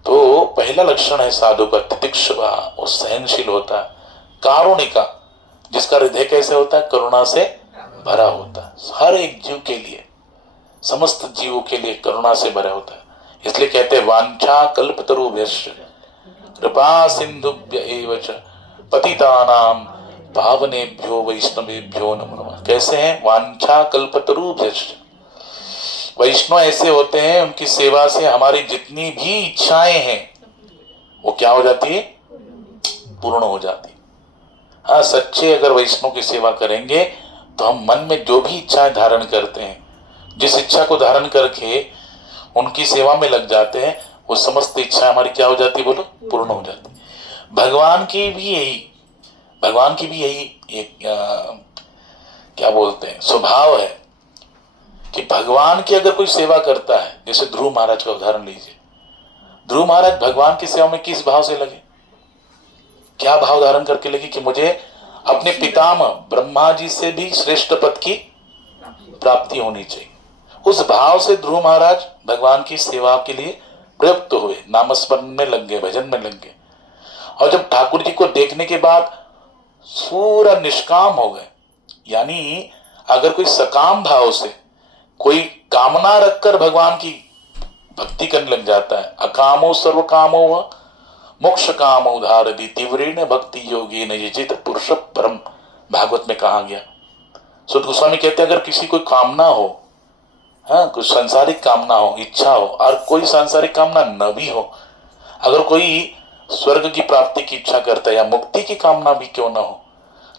तो पहला लक्षण है साधु का तितिक्षवा, वो सहनशील होता है। कारुणिका, जिसका हृदय कैसे होता है? करुणा से भरा होता है। हर एक जीव के लिए, समस्त जीवों के लिए करुणा से भरा होता है। इसलिए कहते हैं वांछा कल्पतरुभ्यश्च कृपा सिंधुभ्य एव च पतितानां पावनेभ्यो वैष्णवेभ्यो नमो नमः। कैसे हैं? वांछा कल्पतरुभ्यश्च, वैष्णव ऐसे होते हैं उनकी सेवा से हमारी जितनी भी इच्छाएं हैं वो क्या हो जाती है? पूर्ण हो जाती। हाँ, सच्चे अगर वैष्णव की सेवा करेंगे तो हम मन में जो भी इच्छाएं धारण करते हैं, जिस इच्छा को धारण करके उनकी सेवा में लग जाते हैं, वो समस्त इच्छा हमारी क्या हो जाती? बोलो, पूर्ण हो जाती। भगवान की भी यही एक क्या बोलते हैं स्वभाव है कि भगवान की अगर कोई सेवा करता है, जैसे ध्रुव महाराज का उदाहरण लीजिए। ध्रुव महाराज भगवान की सेवा में किस भाव से लगे? क्या भाव धारण करके लगे कि मुझे अपने पितामह ब्रह्मा जी से भी श्रेष्ठ पद की प्राप्ति होनी चाहिए। उस भाव से ध्रुव महाराज भगवान की सेवा के लिए प्रयुक्त हुए, नामस्मरण में लग गए, भजन में लग गए। और जब ठाकुर जी को देखने के बाद पूरा निष्काम हो गए, यानी अगर कोई सकाम भाव से कोई कामना रखकर भगवान की भक्ति करने लग जाता है, अकामो सर्व कामो व मोक्ष काम उदारदी तीव्रेण भक्ति योगी न यजित पुरुष परम, भागवत में कहा गया। सुत गोस्वामी कहते हैं अगर किसी कोई कामना हो, हाँ, कुछ सांसारिक कामना हो, इच्छा हो, और कोई सांसारिक कामना न भी हो, अगर कोई स्वर्ग की प्राप्ति की इच्छा करता है या मुक्ति की कामना भी क्यों ना हो,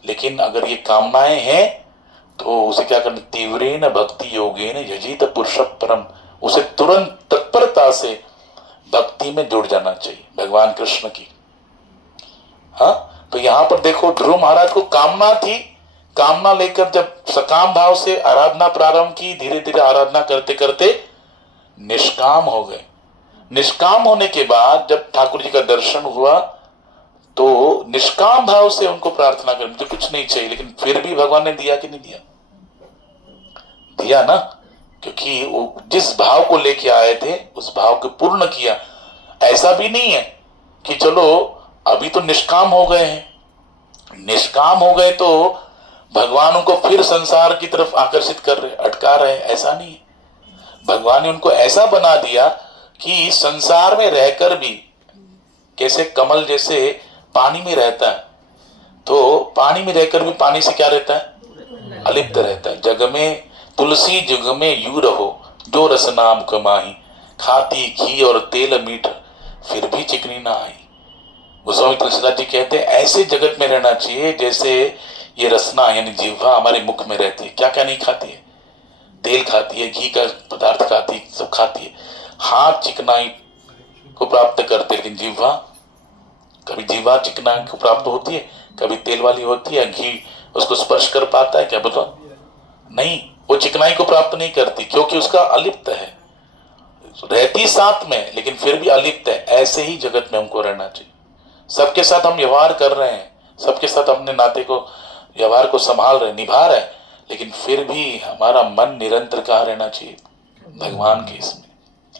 लेकिन अगर ये कामनाएं हैं तो उसे क्या करना? तीव्रेण भक्ति योगेन यजित पुरुष परम, उसे तुरंत तत्परता से भक्ति में जुड़ जाना चाहिए भगवान कृष्ण की। हाँ, तो यहां पर देखो ध्रुव महाराज को कामना थी, कामना लेकर जब सकाम भाव से आराधना प्रारंभ की, धीरे धीरे आराधना करते करते निष्काम हो गए। निष्काम होने के बाद जब ठाकुर जी का दर्शन हुआ तो निष्काम भाव से उनको प्रार्थना कर, मुझे कुछ नहीं चाहिए, लेकिन फिर भी भगवान ने दिया कि नहीं दिया? दिया ना, क्योंकि वो जिस भाव को लेके आए थे उस भाव को पूर्ण किया। ऐसा भी नहीं है कि चलो अभी तो निष्काम हो गए हैं, निष्काम हो गए तो भगवान उनको फिर संसार की तरफ आकर्षित कर रहे, अटका रहे, ऐसा नहीं है। भगवान ने उनको ऐसा बना दिया कि संसार में रहकर भी, कैसे कमल जैसे पानी में रहता है, तो पानी में रहकर भी पानी से क्या रहता है? अलिप्त रहता है। जग में तुलसी जुग में यू रहो, जो रस नाम कमाही, खाती घी और तेल मीठ फिर भी चिकनी ना आई। गोस्वामी तुलसीदास जी कहते हैं ऐसे जगत में रहना चाहिए जैसे ये रसना यानी जिह्वा हमारे मुख में रहती है। क्या क्या नहीं खाती है? तेल खाती है, घी का पदार्थ खाती है, सब खाती है। हाथ चिकनाई को प्राप्त करते, लेकिन जिह्वा, कभी जिह्वा चिकनाई को प्राप्त होती है, कभी तेल वाली होती है, घी उसको स्पर्श कर पाता है क्या बताओ? नहीं, वो चिकनाई को प्राप्त नहीं करती, क्योंकि उसका अलिप्त है, रहती साथ में लेकिन फिर भी अलिप्त है। ऐसे ही जगत में हमको रहना चाहिए। सबके साथ हम व्यवहार कर रहे हैं, सबके साथ अपने नाते को, व्यवहार को संभाल रहे, निभा रहे, लेकिन फिर भी हमारा मन निरंतर कहाँ रहना चाहिए? भगवान के इसमें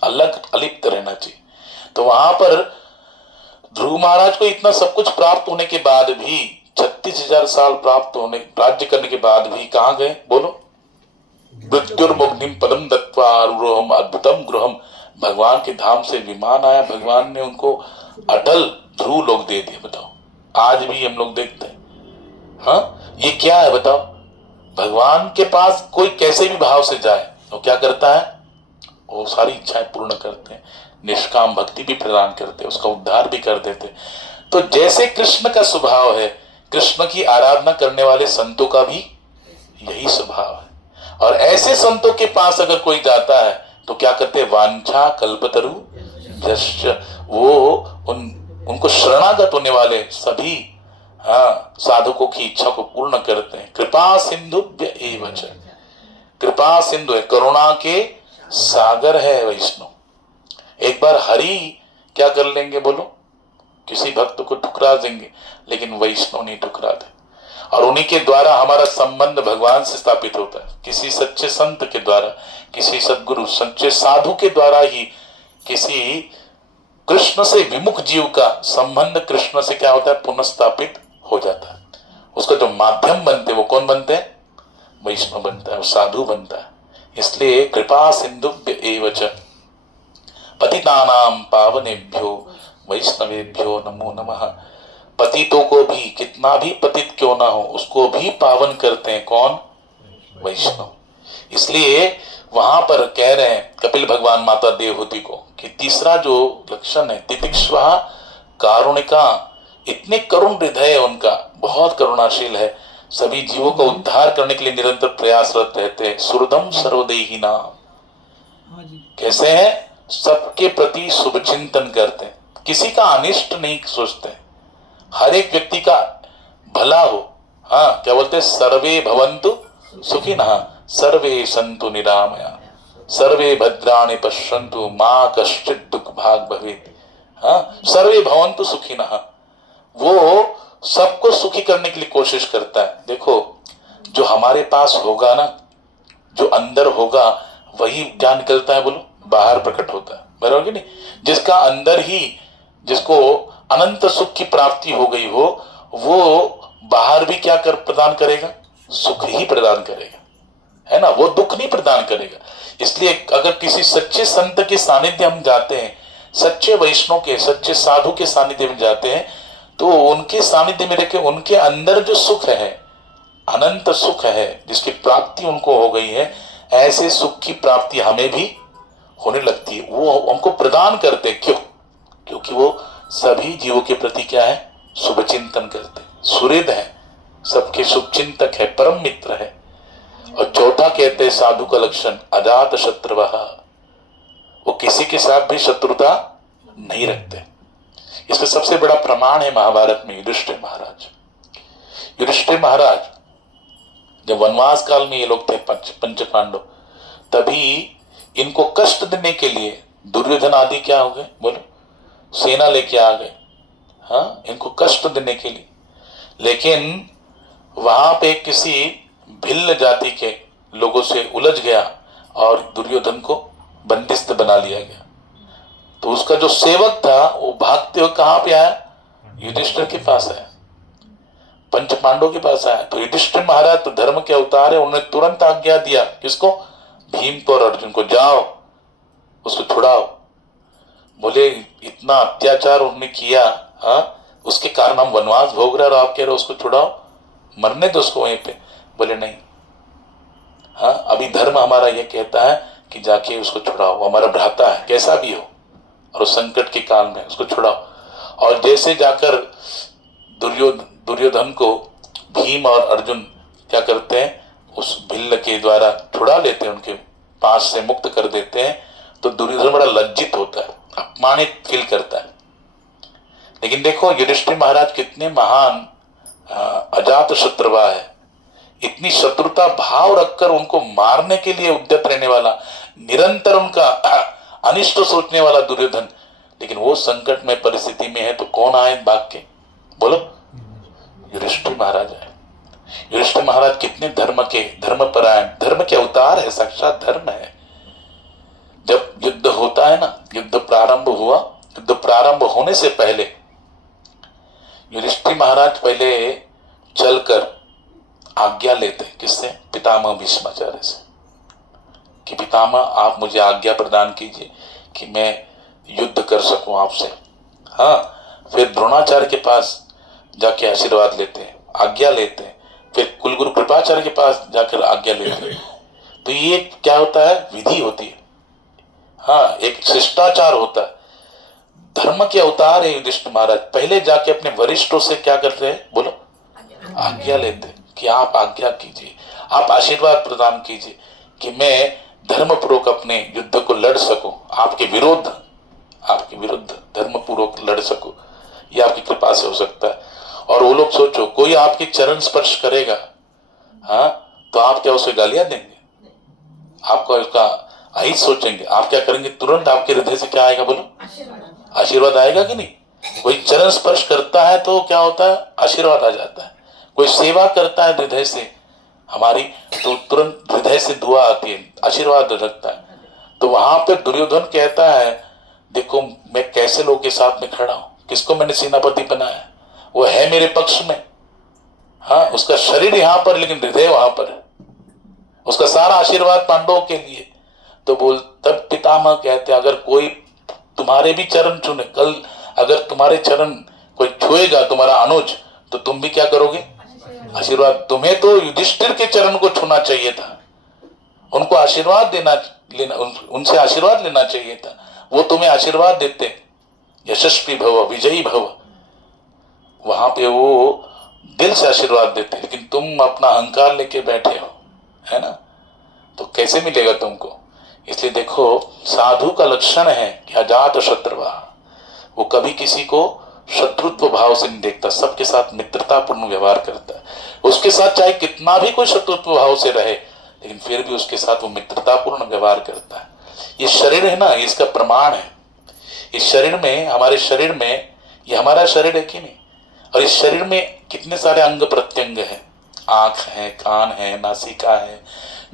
अलग अलिप्त रहना चाहिए। तो वहां पर ध्रुव महाराज को इतना सब कुछ प्राप्त होने के बाद भी, 36,000 साल प्राप्त होने, राज्य करने के बाद भी कहाँ गए बोलो? मृत्युर्मुग्निम पदम दत्वा आरूढ़ोहम अद्भुतम गृहम। भगवान के धाम से विमान आया, भगवान ने उनको अटल ध्रुव लोग दे दिए। बताओ, आज भी हम लोग देखते हैं। हाँ, ये क्या है बताओ? भगवान के पास कोई कैसे भी भाव से जाए तो क्या करता है? वो सारी इच्छाएं पूर्ण करते हैं, निष्काम भक्ति भी प्रदान करते हैं, उसका उद्धार भी कर देते। तो जैसे कृष्ण का स्वभाव है, कृष्ण की आराधना करने वाले संतों का भी यही स्वभाव है। और ऐसे संतों के पास अगर कोई जाता है तो क्या करते हैं? वांछा कल्पतरु जश्च, वो उनको शरणागत होने वाले सभी, हाँ, साधकों की इच्छा को पूर्ण करते हैं। कृपा सिंधुभ्य एव च, कृपा सिंधु है, करुणा के सागर है वैष्णव। एक बार हरि क्या कर लेंगे बोलो? किसी भक्त को ठुकरा देंगे, लेकिन वैष्णव नहीं ठुकराते। और उन्हीं के द्वारा हमारा संबंध भगवान से स्थापित होता है। किसी सच्चे संत के द्वारा, किसी सद्गुरु सच्चे साधु के द्वारा ही किसी कृष्ण से विमुख जीव का संबंध कृष्ण से क्या होता है? पुनः हो जाता है। उसका जो माध्यम बनते वो कौन बनते हैं? वैष्णव बनता है, साधु बनता है। इसलिए कृपा सिंधुभ्य एव च पतितानां पावनेभ्यो वैष्णवेभ्यो नमो नमः। पतितों को भी, कितना भी पतित क्यों ना हो, उसको भी पावन करते हैं कौन? वैष्णव। इसलिए वहां पर कह रहे हैं कपिल भगवान माता देवहूति को कि तीसरा जो लक्षण है तितिक्षवा कारुणिका, इतने करुण हृदय है उनका, बहुत करुणाशील है, सभी जीवों को उद्धार करने के लिए निरंतर प्रयासरत रहते हैं। सुहृदम सर्वदेही नाम, कैसे है? सबके प्रति शुभ चिंतन करते हैं, किसी का अनिष्ट नहीं सोचते, हर एक व्यक्ति का भला हो। हाँ, क्या बोलते हैं? सर्वे भवन्तु सुखिनः सर्वे सन्तु निरामया सर्वे भद्राणि पश्यन्तु मां कश्चित् दुःख भाग भवेत्। हाँ, सर्वे भवन्तु सुखिनः, वो सबको सुखी करने के लिए कोशिश करता है। देखो, जो हमारे पास होगा ना, जो अंदर होगा, वही क्या निकलता है बोलो? बाहर प्रकट होता है, बराबर कि नहीं? जिसका अंदर ही, जिसको अनंत सुख की प्राप्ति हो गई हो, वो बाहर भी क्या कर प्रदान करेगा? सुख ही प्रदान करेगा, है ना? वो दुख नहीं प्रदान करेगा। इसलिए अगर किसी सच्चे संत के सानिध्य हम जाते हैं, सच्चे वैष्णव के, सच्चे साधु के सानिध्य में जाते हैं, तो उनके सानिध्य में रहकर उनके अंदर जो सुख है, अनंत सुख है, जिसकी प्राप्ति उनको हो गई है, ऐसे सुख की प्राप्ति हमें भी होने लगती है। वो हमको प्रदान करते। क्यों? क्योंकि वो सभी जीवों के प्रति क्या है? शुभ चिंतन करते, सुहृद है, सबके शुभ चिंतक है, परम मित्र है। और चौथा कहते हैं साधु का लक्षण अजात शत्रुवः, वो किसी के साथ भी शत्रुता नहीं रखते। इसका सबसे बड़ा प्रमाण है महाभारत में युधिष्ठिर महाराज। युधिष्ठिर महाराज जब वनवास काल में ये लोग थे पंच पांडव, तभी इनको कष्ट देने के लिए दुर्योधन आदि क्या हो गए बोलो? सेना लेके आ गए, हाँ, इनको कष्ट देने के लिए। लेकिन वहां पे किसी भिल्ल जाति के लोगों से उलझ गया और दुर्योधन को बंदिस्त बना लिया गया। तो उसका जो सेवक था वो भागते हुए कहां पे आया? युधिष्ठिर के पास आया, पंच पांडवों के पास आया। तो युधिष्ठिर महाराज तो धर्म के अवतार है, उन्होंने तुरंत आज्ञा दिया किसको? भीम को और अर्जुन को, जाओ उसको छुड़ाओ। बोले इतना अत्याचार उन्होंने किया, हाँ, उसके कारण हम वनवास भोग रहे और आप कह रहे हो उसको छुड़ाओ, मरने दो उसको वहीं पे। बोले नहीं, हाँ, अभी धर्म हमारा यह कहता है कि जाके उसको छुड़ाओ, वो हमारा भ्राता है कैसा भी हो, और उस संकट के काल में उसको छुड़ाओ। और जैसे जाकर दुर्योधन को भीम और अर्जुन क्या करते हैं? उस भिल्ल के द्वारा छुड़ा लेते हैं, उनके पास से मुक्त कर देते हैं, तो दुर्योधन बड़ा लज्जित होता है, अपमानित फील करता है। लेकिन देखो युधिष्ठिर महाराज कितने महान अजात शत्रुवा है, इतनी शत्रुता भाव रखकर उनको मारने के लिए उद्यत रहने वाला, निरंतर उनका अनिष्ट सोचने वाला दुर्योधन, लेकिन वो संकट में परिस्थिति में है तो कौन आए भाग के? बोलो, युधिष्ठिर महाराज आए। युधिष्ठिर महाराज कितने धर्मपरायण, धर्म के अवतार है, साक्षात धर्म है। जब युद्ध होता है ना, युद्ध प्रारंभ हुआ, युद्ध प्रारंभ होने से पहले युधिष्ठिर महाराज पहले चलकर आज्ञा लेते, किससे? पितामह भीष्माचार्य से, कि पितामह आप मुझे आज्ञा प्रदान कीजिए कि मैं युद्ध कर सकूं आपसे। हाँ, फिर द्रोणाचार्य के पास जाके आशीर्वाद लेते हैं, आज्ञा लेते हैं, फिर कुलगुरु कृपाचार्य के पास जाकर आज्ञा लेते हैं। तो ये क्या होता है? विधि होती है, हाँ, एक शिष्टाचार होता है। धर्म के अवतार है युधिष्ठिर महाराज, पहले जाके अपने वरिष्ठों से क्या करते हैं? बोलो, आज्ञा लेते कि आप आज्ञा कीजिए, आप आशीर्वाद प्रदान कीजिए कि मैं धर्मपूर्वक अपने युद्ध को लड़ सकूं, आपके विरुद्ध धर्मपूर्वक लड़ सकूं। ये आपकी कृपा से हो सकता है। और वो लोग सोचो, कोई आपके चरण स्पर्श करेगा, हाँ, तो आप क्या उसे गालियां देंगे? आपका उसका अहित सोचेंगे? आप क्या करेंगे? तुरंत आपके हृदय से क्या आएगा? बोलो, आशीर्वाद आएगा कि नहीं? कोई चरण स्पर्श करता है तो क्या होता है? आशीर्वाद आ जाता है। कोई सेवा करता है हृदय से हमारी, तो तुरंत हृदय से दुआ आती है, आशीर्वाद लगता है। तो वहां पे दुर्योधन कहता है, देखो मैं कैसे लोगों के साथ में खड़ा हूं, किसको मैंने सेनापति बनाया, वो है मेरे पक्ष में, हाँ, उसका शरीर यहां पर लेकिन हृदय वहां पर है, उसका सारा आशीर्वाद पांडवों के लिए। तो बोल, तब पितामह कहते, अगर कोई तुम्हारे भी चरण छूने, कल अगर तुम्हारे चरण कोई छुएगा, तुम्हारा अनुज, तो तुम भी क्या करोगे? आशीर्वाद। तुम्हें तो युधिष्ठिर के चरण को छूना चाहिए था, उनको आशीर्वाद उनसे आशीर्वाद लेना चाहिए था। वो तुम्हें आशीर्वाद देते, यशस्वी भव, विजयी भव, वहां पे वो दिल से आशीर्वाद देते, लेकिन तुम अपना अहंकार लेके बैठे हो, है ना, तो कैसे मिलेगा तुमको? इसलिए देखो, साधु का लक्षण है कि अजात शत्रुवा, वो कभी किसी को शत्रुत्व भाव से नहीं देखता, सबके साथ मित्रतापूर्ण व्यवहार करता है। उसके साथ चाहे कितना भी कोई शत्रुत्व भाव से रहे, लेकिन फिर भी उसके साथ वो मित्रतापूर्ण व्यवहार करता है। ये शरीर है ना, इसका प्रमाण है। इस शरीर में, हमारे शरीर में, ये हमारा शरीर है कि नहीं? और इस शरीर में कितने सारे अंग प्रत्यंग है, आंख है, कान है, नासिका है,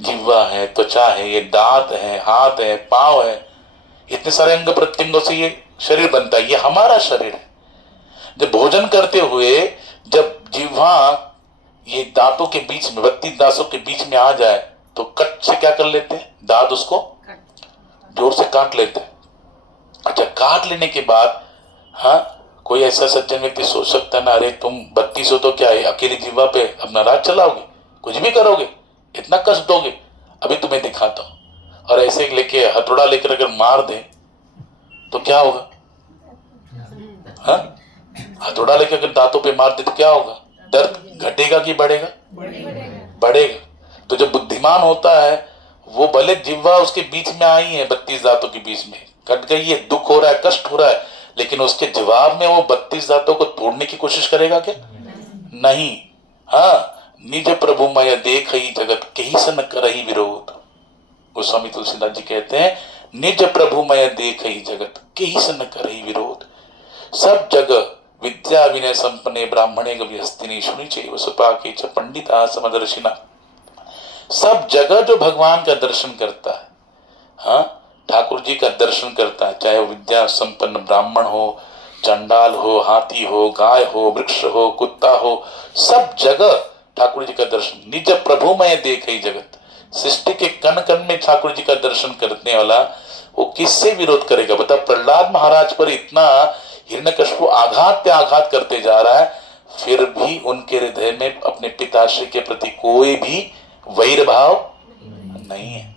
जिह्वा है, त्वचा है, ये दांत है, हाथ है, पांव है, इतने सारे अंग प्रत्यंगों से ये शरीर बनता है। ये हमारा शरीर है। जब भोजन करते हुए, जब जिह्वा ये दांतों के बीच में, 32 दांतों के बीच में आ जाए, तो कट से क्या कर लेते हैं? दांत उसको जोर से काट लेते हैं। अच्छा, काट लेने के बाद, हाँ, कोई ऐसा सज्जन व्यक्ति सोच सकता है ना, अरे तुम 32 हो तो क्या है, अकेली जिह्वा पे अपना राज चलाओगे, कुछ भी करोगे, इतना कष्ट दोगे? अभी तुम्हें दिखाता हूं। और ऐसे लेके हथौड़ा लेकर अगर मार दे तो क्या होगा? हाँ, हथौड़ा लेकर अगर दांतों पे मार दे तो क्या होगा? दर्द घटेगा कि बढ़ेगा? बढ़ेगा। तो जब बुद्धिमान होता है, वो भले जिह्वा उसके बीच में आई है, 32 दांतों के बीच में कट गई है, दुख हो रहा है, कष्ट हो रहा है, लेकिन उसके जवाब में वो 32 दांतों को तोड़ने की कोशिश करेगा क्या? नहीं। हाँ, निज प्रभु मय देख ही जगत कहीं सन करही विरोध। गोस्वामी तुलसीदास जी कहते हैं, निज प्रभु मय देख ही जगत कहीं सन करही विरोध। सब जगह विद्या विनय संपन्ने ब्राह्मणे गविहस्तिनी शुनि चैव सुपाके च पंडिता समदर्शिना। सब जगह जो भगवान का दर्शन करता है, हाँ, ठाकुर जी का दर्शन करता है, चाहे वो विद्या संपन्न ब्राह्मण हो, चंडाल हो, हाथी हो, गाय हो, वृक्ष हो, कुत्ता हो, सब जगह ठाकुर जी का दर्शन। निज प्रभु में देख ही जगत, सृष्टि के कण कण में ठाकुर जी का दर्शन करने वाला वो किससे विरोध करेगा? बता, प्रहलाद महाराज पर इतना हिरण्यकशिपु आघात पे आघात करते जा रहा है, फिर भी उनके हृदय में अपने पिताश्री के प्रति कोई भी वैर भाव नहीं है।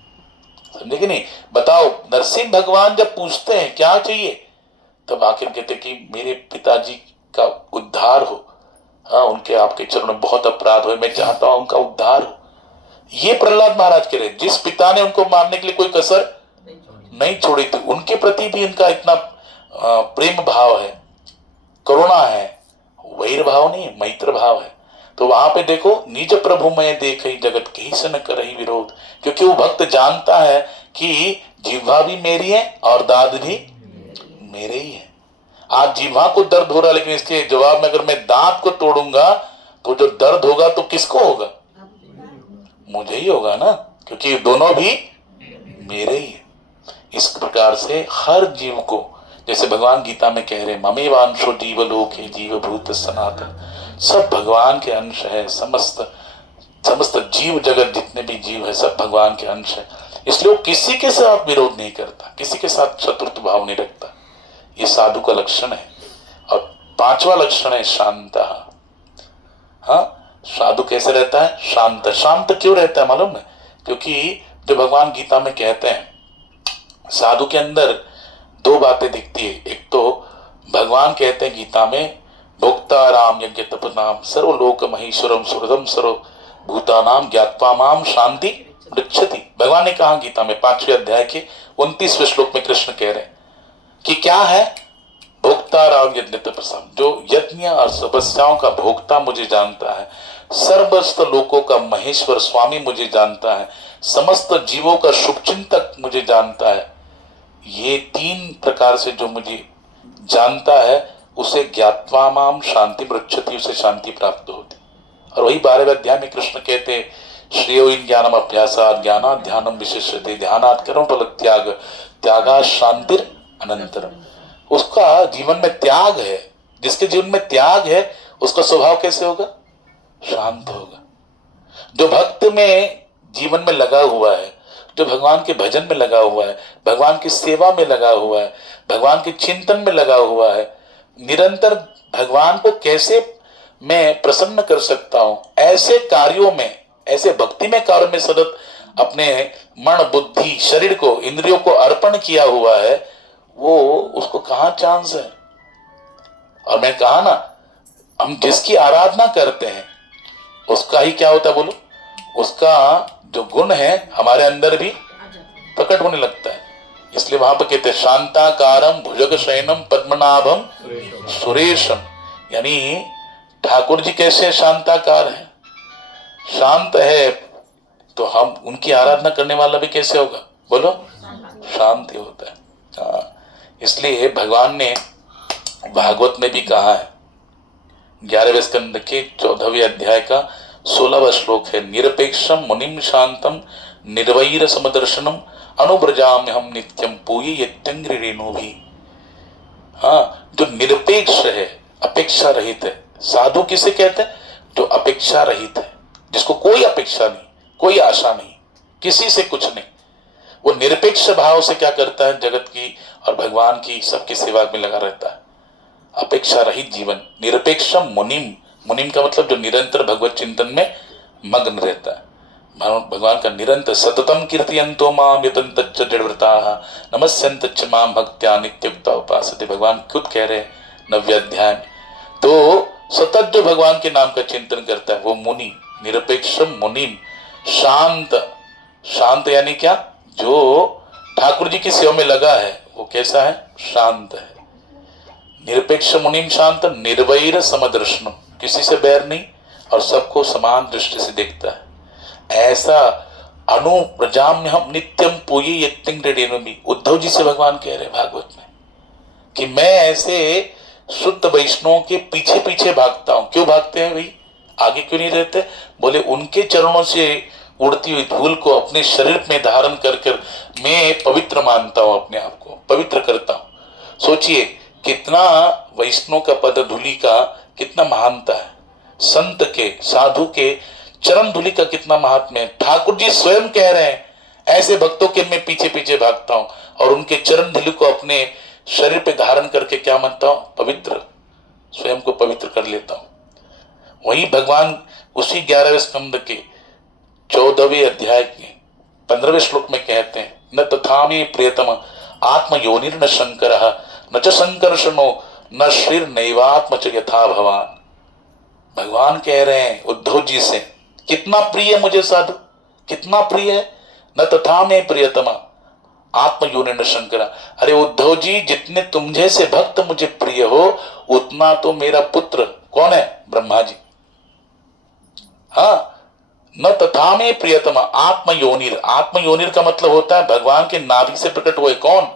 समझे कि नहीं? बताओ, नरसिंह भगवान जब पूछते हैं क्या चाहिए, तब आखिर कहते कि मेरे पिताजी का उद्धार हो, हाँ, उनके आपके चरणों में बहुत अपराध हो, मैं चाहता हूं उनका उद्धार हो। ये प्रहलाद महाराज कह रहे, जिस पिता ने उनको मारने के लिए कोई कसर नहीं छोड़ी थी, उनके प्रति भी इनका इतना प्रेम भाव है, करुणा है, वैर भाव नहीं, मैत्र भाव है। तो वहां पे देखो, निज प्रभु मैं देख जगत कहीं से न करही विरोध, क्योंकि वो भक्त जानता है कि जिह्वा भी मेरी है और दांत भी मेरे ही है। आज जिह्वा को दर्द हो रहा है, लेकिन इसके जवाब में अगर मैं दांत को तोड़ूंगा तो जो दर्द होगा तो किसको होगा? मुझे ही होगा ना, क्योंकि दोनों भी मेरे ही है। इस प्रकार से हर जीव को, जैसे भगवान गीता में कह रहे, ममेवांशो जीव लोके जीव भूत सनातन, सब भगवान के अंश है। समस्त जीव जगत जितने भी जीव है सब भगवान के अंश है। इसलिए वो किसी के साथ विरोध नहीं करता, किसी के साथ शत्रुत्व भाव नहीं रखता। ये साधु का लक्षण है। और पांचवा लक्षण है शांत। हाँ, साधु कैसे रहता है? शांत। शांत क्यों रहता है मालूम है? क्योंकि जो भगवान गीता में कहते हैं, साधु के अंदर दो बातें दिखती है। एक तो भगवान कहते हैं गीता में, भोक्ता राम यज्ञ तप नाम सर्वलोक महेश्वरम सुहृदम सर्व भूतानाम ज्ञात्वा माम शांति पृच्छति। भगवान ने कहा गीता में 5वें अध्याय के 29वें श्लोक में कृष्ण कह रहे हैं कि क्या है? भोक्ता राम यज्ञ तपस्या, जो यज्ञ और तपस्याओं का भोक्ता मुझे जानता है, सर्वस्त लोकों का महेश्वर स्वामी मुझे जानता है, समस्त जीवों का शुभचिंतक मुझे जानता है। ये तीन प्रकार से जो मुझे जानता है, उसे ज्ञात्वा माम शांति पृच्छति, उसे शांति प्राप्त होती। और वही 12वें अध्याय में कृष्ण कहते, श्रेयो इन ज्ञानम अभ्यासात् ज्ञानात् ध्यानम विशिष्यते ध्यानात् कर्म फल त्याग त्यागा शांतिर अनंतरम। उसका जीवन में त्याग है। जिसके जीवन में त्याग है उसका स्वभाव कैसे होगा? शांत होगा। जो भक्त में जीवन में लगा हुआ है, जो भगवान के भजन में लगा हुआ है, भगवान की सेवा में लगा हुआ है, भगवान के चिंतन में लगा हुआ है, निरंतर भगवान को कैसे मैं प्रसन्न कर सकता हूं, ऐसे कार्यों में, ऐसे भक्ति में कार्य में सतत अपने मन बुद्धि शरीर को इंद्रियों को अर्पण किया हुआ है, वो उसको कहां चांस है। और मैं कहा ना, हम जिसकी आराधना करते हैं उसका ही क्या होता है बोलो? उसका जो गुण है हमारे अंदर भी प्रकट होने लगता है। इसलिए वहां पर कहते हैं शांताकारम भुजग शयनम पद्मनाभम सुरेशम, यानी ठाकुर जी कैसे शांताकार है, शांत है, तो हम उनकी आराधना करने वाला भी कैसे होगा बोलो? शांत ही होता है। हाँ, इसलिए भगवान ने भागवत में भी कहा है, 11वें स्कंद के 14वें अध्याय का 16वां श्लोक है, निरपेक्षम मुनिम शांतम निर्वैर समदर्शनम अनुब्रजाम्य हम नित्यम पूये यत्यंग्रिणो भी। हाँ, जो निरपेक्ष है, अपेक्षा रहित है। साधु किसे कहते हैं? जो अपेक्षा रहित है, जिसको कोई अपेक्षा नहीं, कोई आशा नहीं, किसी से कुछ नहीं। वो निरपेक्ष भाव से क्या करता है? जगत की और भगवान की सबकी सेवा में लगा रहता है। अपेक्षा रहित जीवन, निरपेक्षम मुनिम। मुनिम का मतलब जो निरंतर भगवत चिंतन में मग्न रहता है, भगवान का निरंतर सततम कीर्तयन्तो माम यतन्तच्च दृढव्रताः नमस्यन्तच्च माम भक्त्या नित्युक्ता उपासते। भगवान खुद कह रहे हैं 9वें अध्याय में। तो सतत जो भगवान के नाम का चिंतन करता है वो मुनि, निरपेक्षम मुनिम, शांत। शांत यानी क्या? जो ठाकुर जी की सेवा में लगा है वो कैसा है? शांत है। निरपेक्ष मुनिम शांत निर्वैर समदर्शनम, किसी से बैर नहीं और सबको समान दृष्टि से देखता है। ऐसा अनुप्रजाम्य हम नित्यम पूये यत्यंग्रिणोमि। उद्धव जी से भगवान कह रहे भागवत में कि मैं ऐसे शुद्ध वैष्णवों के पीछे पीछे भागता हूं। क्यों भागते हैं भाई? आगे क्यों नहीं रहते? बोले उनके चरणों से उड़ती हुई धूल को अपने शरीर में धारण कर कर मैं पवित्र मानता हूं, अपने आप को पवित्र करता हूं। सोचिए कितना वैष्णव का पद धूलि का कितना महानता है, संत के साधु के चरण धूलि का कितना महात्म्य है। ठाकुर जी स्वयं कह रहे हैं ऐसे भक्तों के मैं पीछे पीछे भागता हूं और उनके चरण धूलि को अपने शरीर पे धारण करके क्या मानता हूं? पवित्र, स्वयं को पवित्र कर लेता हूं। वही भगवान उसी 11वें स्कंद के 14वें अध्याय के 15वें श्लोक में कहते हैं, न तथा में प्रियतम आत्म योनिर्न शंकर न च संकर्षणो न श्रीर नैवात्म च यथा भवान। भगवान कह रहे हैं उद्धव जी से, कितना प्रिय मुझे साधु, कितना प्रिय है। न तथा में प्रियतमा आत्मयोनिन शंकरा। अरे उद्धव जी, जितने तुम जैसे भक्त मुझे प्रिय हो, उतना तो मेरा पुत्र कौन है? ब्रह्मा जी। हाँ, न तथा में प्रियतमा आत्मयोनिर। आत्मयोनिर का मतलब होता है भगवान के नाभि से प्रकट हुए कौन?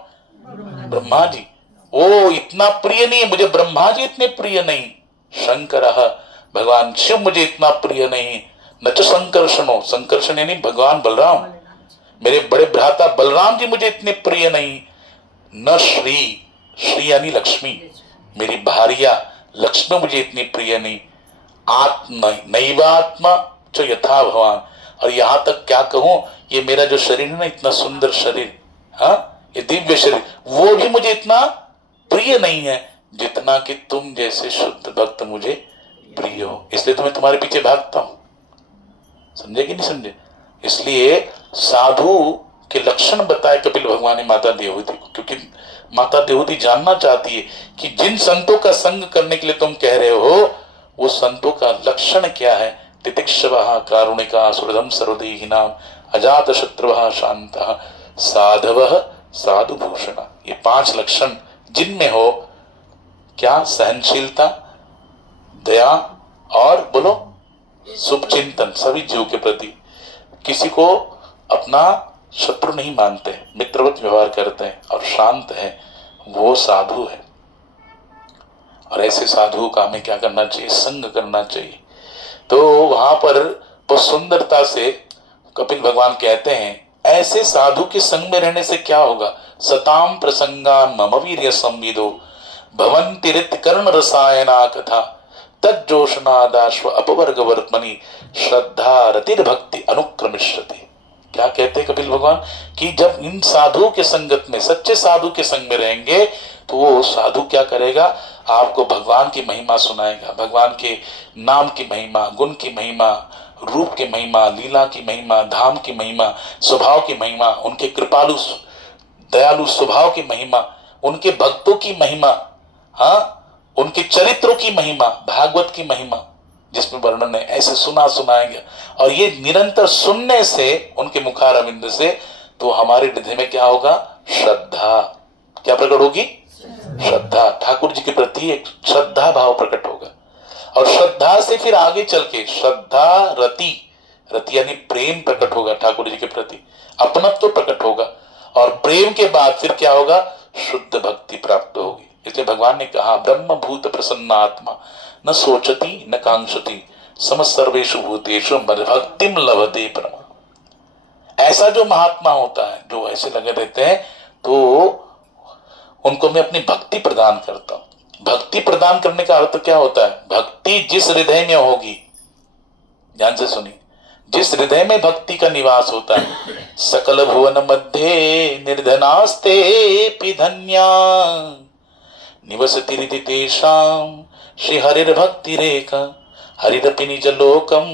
ब्रह्मा जी। ओ इतना प्रिय नहीं है मुझे, ब्रह्मा जी इतने प्रिय नहीं। शंकर, भगवान शिव मुझे इतना प्रिय नहीं। न तो संकर्षणो, संकर्षण यानी भगवान बलराम, मेरे बड़े भ्राता बलराम जी मुझे इतने प्रिय नहीं। न श्री, श्री यानी लक्ष्मी, मेरी भारिया लक्ष्मी मुझे इतनी प्रिय नहीं। आत्मा नैवात्मा जो यथा भगवान। और यहां तक क्या कहूं, ये मेरा जो शरीर है ना, इतना सुंदर शरीर, हाँ, ये दिव्य शरीर, वो भी मुझे इतना प्रिय नहीं है जितना कि तुम जैसे शुद्ध भक्त मुझे प्रिय हो। इसलिए तो मैं तुम्हारे पीछे भागता हूं। समझे कि नहीं समझे? इसलिए साधु के लक्षण बताए कपिल भगवान ने माता देवहूति को, क्योंकि माता देवहूति जानना चाहती है कि जिन संतों का संग करने के लिए तुम कह रहे हो, वो संतों का लक्षण क्या है। तितिक्षवः कारुणिका सुहृदं सर्वदेहिनां अजात शत्रुवः शान्तः साधवः साधु भूषण। ये 5 लक्षण जिनमें हो, क्या? सहनशीलता, दया, और बोलो शुभ चिंतन, सभी जीव के प्रति। किसी को अपना शत्रु नहीं मानते, मित्रवत व्यवहार करते हैं और शांत है, वो साधु है। और ऐसे साधुओं का हमें क्या करना चाहिए? संग करना चाहिए। तो वहां पर बहुत सुंदरता से कपिल भगवान कहते हैं, ऐसे साधु के संग में रहने से क्या होगा? सताम प्रसंगा मम वीर्य संविदो भवन्ति ऋतकर्ण रसायना कथा तज्जोषणादाश्व अपवर्ग वर्त्मनि श्रद्धा रतिर भक्ति अनुक्रमिष्यति। क्या कहते हैं कपिल भगवान कि जब इन साधुओं के संगत में, सच्चे साधु के संग में रहेंगे, तो वो साधु क्या करेगा? आपको भगवान की महिमा सुनाएगा, भगवान के नाम की महिमा, गुण की महिमा, रूप की महिमा, लीला की महिमा, धाम की महिमा, स्वभाव की महिमा, उनके कृपालु दयालु स्वभाव की महिमा, उनके भक्तों की महिमा, हाँ, उनके चरित्रों की महिमा, भागवत की महिमा जिसमें वर्णन है, ऐसे सुनाएंगे। और ये निरंतर सुनने से, उनके मुखारविंद से, तो हमारे हृदय में क्या होगा? श्रद्धा। क्या प्रकट होगी? श्रद्धा। ठाकुर जी के प्रति एक श्रद्धा भाव प्रकट होगा। और श्रद्धा से फिर आगे चल के श्रद्धा रति, रति यानी प्रेम प्रकट होगा ठाकुर जी के प्रति, अपनत्व तो प्रकट होगा। और प्रेम के बाद फिर क्या होगा? शुद्ध भक्ति प्राप्त होगी। इसलिए भगवान ने कहा, ब्रह्म भूत प्रसन्न आत्मा न सोचती न कांक्षति सम सर्वेषु भूतेषु मद भक्तिम लभते परमा। ऐसा जो महात्मा होता है, जो ऐसे लगे रहते हैं, तो उनको मैं अपनी भक्ति प्रदान करता हूं। भक्ति प्रदान करने का अर्थ क्या होता है? भक्ति जिस हृदय में होगी, ध्यान से सुनिए, जिस हृदय में भक्ति का निवास होता है, सकल भुवन मध्य निर्धनास्ते धन्या निवसति हृदि तेषां श्री हरिर्भक्ति रेखा हरिरपि निज लोकम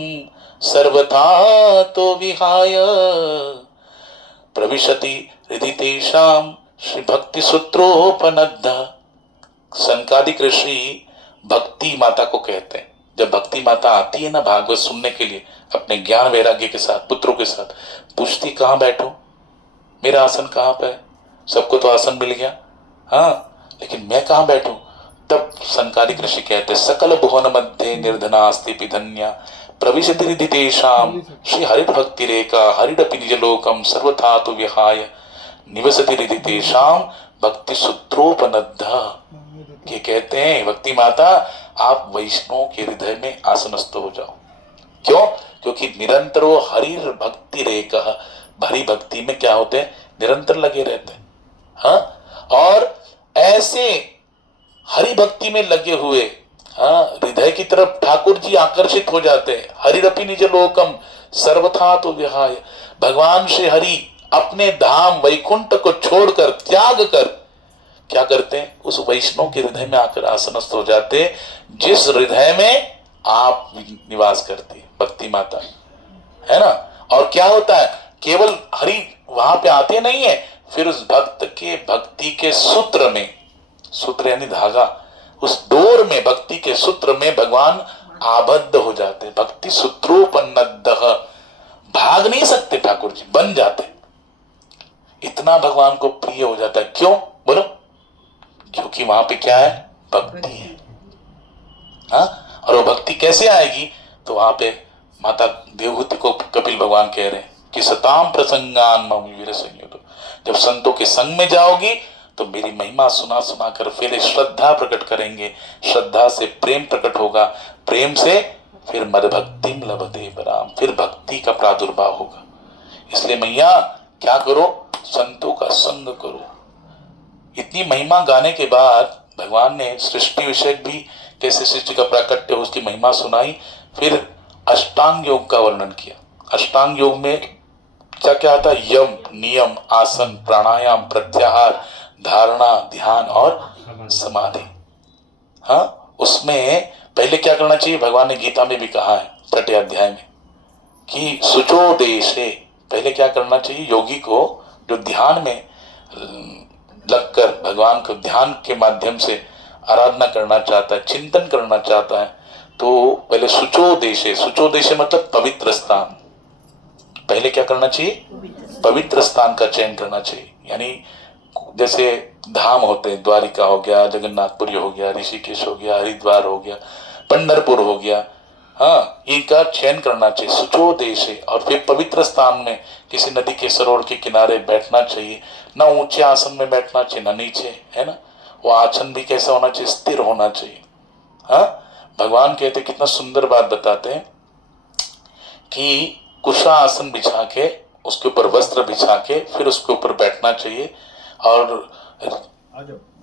सर्वथा तो विहाय प्रविशति हृदि तेषां श्री भक्ति सूत्रोपनद्ध। सनकादिक ऋषि भक्ति माता को कहते हैं। जब भक्ति माता आती है ना भागवत सुनने के लिए, अपने ज्ञान वैराग्य के साथ, पुत्रों के साथ, पूछती कहाँ बैठो, मेरा आसन कहाँ पे है? सबको तो आसन मिल गया, हाँ, लेकिन मैं कहाँ बैठूं? तब सनकादिक ऋषि कहते, सकल भुवन मध्य निर्धनास्ति धन्या प्रविशति हृदि तेषां श्री हरिर्भक्ति रेखा हरिरपि निज लोकम सर्वथा तु विहाय निवसति हृदि तेषां भक्ति सूत्रोपनद्ध। ये कहते हैं भक्ति माता, आप वैष्णव के हृदय में आसनस्थ हो जाओ। क्यों? क्योंकि निरंतर वो हरि भक्ति रेखा, भरी भक्ति में क्या होते हैं? निरंतर लगे रहते हैं, हाँ। और ऐसे हरि भक्ति में लगे हुए, हाँ, हृदय की तरफ ठाकुर जी आकर्षित हो जाते हैं। हरिरपि निज लोकम सर्वथा तो विहाय। भगवान श्री हरि अपने धाम वैकुंठ को छोड़कर, त्याग कर क्या करते हैं? उस वैष्णव के हृदय में आकर आसनस्थ हो जाते हैं, जिस हृदय में आप निवास करती है भक्ति माता, है ना। और क्या होता है? केवल हरि वहां पे आते नहीं है, फिर उस भक्त के भक्ति के सूत्र में, सूत्र यानी धागा, उस डोर में, भक्ति के सूत्र में भगवान आबद्ध हो जाते हैं। भक्ति सूत्रोपनद्ध, भाग नहीं सकते ठाकुर जी, बन जाते, इतना भगवान को प्रिय हो जाता है। क्यों बोलो? क्योंकि वहां पे क्या है? भक्ति है। हाँ, और वो भक्ति कैसे आएगी? तो वहां पे माता देवहूति को कपिल भगवान कह रहे हैं कि सताम प्रसंगान मम वीर संयुत, जब संतों के संग में जाओगी तो मेरी महिमा सुना सुना कर फिर श्रद्धा प्रकट करेंगे, श्रद्धा से प्रेम प्रकट होगा, प्रेम से फिर मद भक्तिम लभते पराम, फिर भक्ति का प्रादुर्भाव होगा। इसलिए मैया क्या करो? संतों का संग करो। इतनी महिमा गाने के बाद भगवान ने सृष्टि विषय भी कैसे सृष्टि का प्राकट्य, उसकी महिमा सुनाई, फिर अष्टांग योग का वर्णन किया। अष्टांग योग में क्या क्या आता है? यम, नियम, आसन, प्राणायाम, प्रत्याहार, धारणा, ध्यान और समाधि। हाँ, उसमें पहले क्या करना चाहिए? भगवान ने गीता में भी कहा है 6 अध्याय में कि सुचो देशे, पहले क्या करना चाहिए? योगी को जो ध्यान में लगकर भगवान को ध्यान के माध्यम से आराधना करना चाहता है, चिंतन करना चाहता है, तो पहले सुचो देशे, सुचो देशे मतलब पवित्र स्थान। पहले क्या करना चाहिए? पवित्र स्थान का चयन करना चाहिए। यानी जैसे धाम होते हैं, द्वारिका हो गया, जगन्नाथपुरी हो गया, ऋषिकेश हो गया, हरिद्वार हो गया, पंढरपुर हो गया, हाँ, इनका चयन करना चाहिए सुचो देश है। और फिर पवित्र स्थान में किसी नदी के सरोवर के किनारे बैठना चाहिए। ना ऊंचे आसन में बैठना चाहिए ना नीचे, है ना। वो आसन भी कैसा होना चाहिए? स्थिर होना चाहिए। हाँ, भगवान कहते कितना सुंदर बात बताते हैं कि कुशा आसन बिछा के, उसके ऊपर वस्त्र बिछा के फिर उसके ऊपर बैठना चाहिए और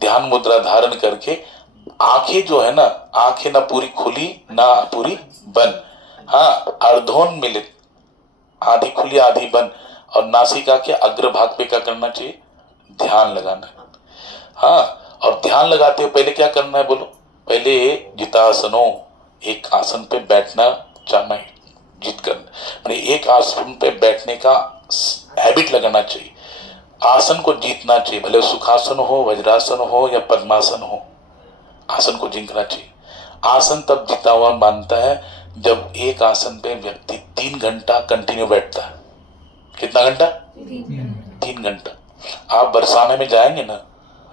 ध्यान मुद्रा धारण करके आंखें जो है ना, आंखें ना पूरी खुली ना पूरी बंद, हाँ, अर्धोन्मिलित, आधी खुली आधी बंद, और नासिका के अग्रभाग पे क्या करना चाहिए? ध्यान लगाना है। हाँ, और ध्यान लगाते हुए पहले क्या करना है बोलो? पहले जितासनो, एक आसन पे बैठना चाहना है, जीत करना, एक आसन पे बैठने का हैबिट लगाना चाहिए। आसन को जीतना चाहिए, भले सुखासन हो, वज्रासन हो या पद्मासन हो, आसन को जीतना चाहिए। आसन तब जीता हुआ मानता है जब एक आसन पे व्यक्ति 3 घंटा कंटिन्यू बैठता है। कितना घंटा? 3 घंटा। आप बरसाने में जाएंगे ना,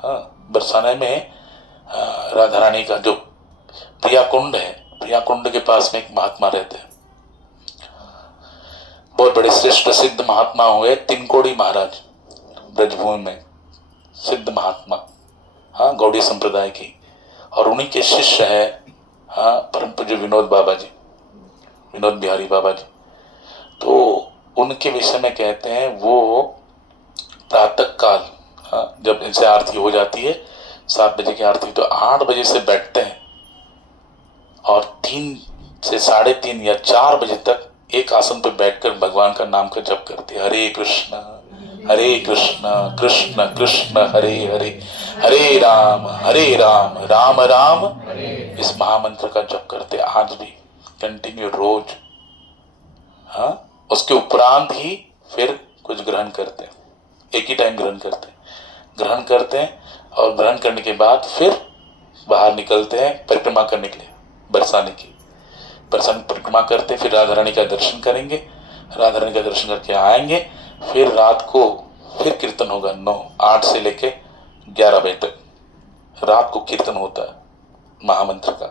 हाँ, बरसाने में राधा रानी का जो प्रिया कुंड है, प्रिया कुंड के पास में एक महात्मा रहते हैं, बहुत बड़े श्रेष्ठ सिद्ध महात्मा हुए, तिनकोड़ी महाराज, ब्रजभूमि में सिद्ध महात्मा, हाँ, गौड़ी संप्रदाय की, और उन्हीं के शिष्य है, हाँ, परम पूज्य विनोद बाबा जी, विनोद बिहारी बाबा जी। तो उनके विषय में कहते हैं वो प्रातः काल, हाँ, जब इनसे आरती हो जाती है 7 बजे की आरती, तो 8 बजे से बैठते हैं और 3 से 3:30 या 4 बजे तक एक आसन पर बैठकर भगवान का नाम का जप करते हैं। हरे कृष्ण कृष्ण कृष्ण हरे हरे, हरे राम राम राम, इस महामंत्र का जप करते आज भी कंटिन्यू रोज। हाँ, उसके उपरांत ही फिर कुछ ग्रहण करते हैं, एक ही टाइम ग्रहण करते हैं और ग्रहण करने के बाद फिर बाहर निकलते हैं परिक्रमा करने के लिए, बरसाने की परिक्रमा करते हैं, फिर राधा रानी का दर्शन करेंगे, राधा रानी का दर्शन करके आएंगे, फिर रात को फिर कीर्तन होगा 8 से लेके 11 बजे तक रात को कीर्तन होता है। महामंत्र का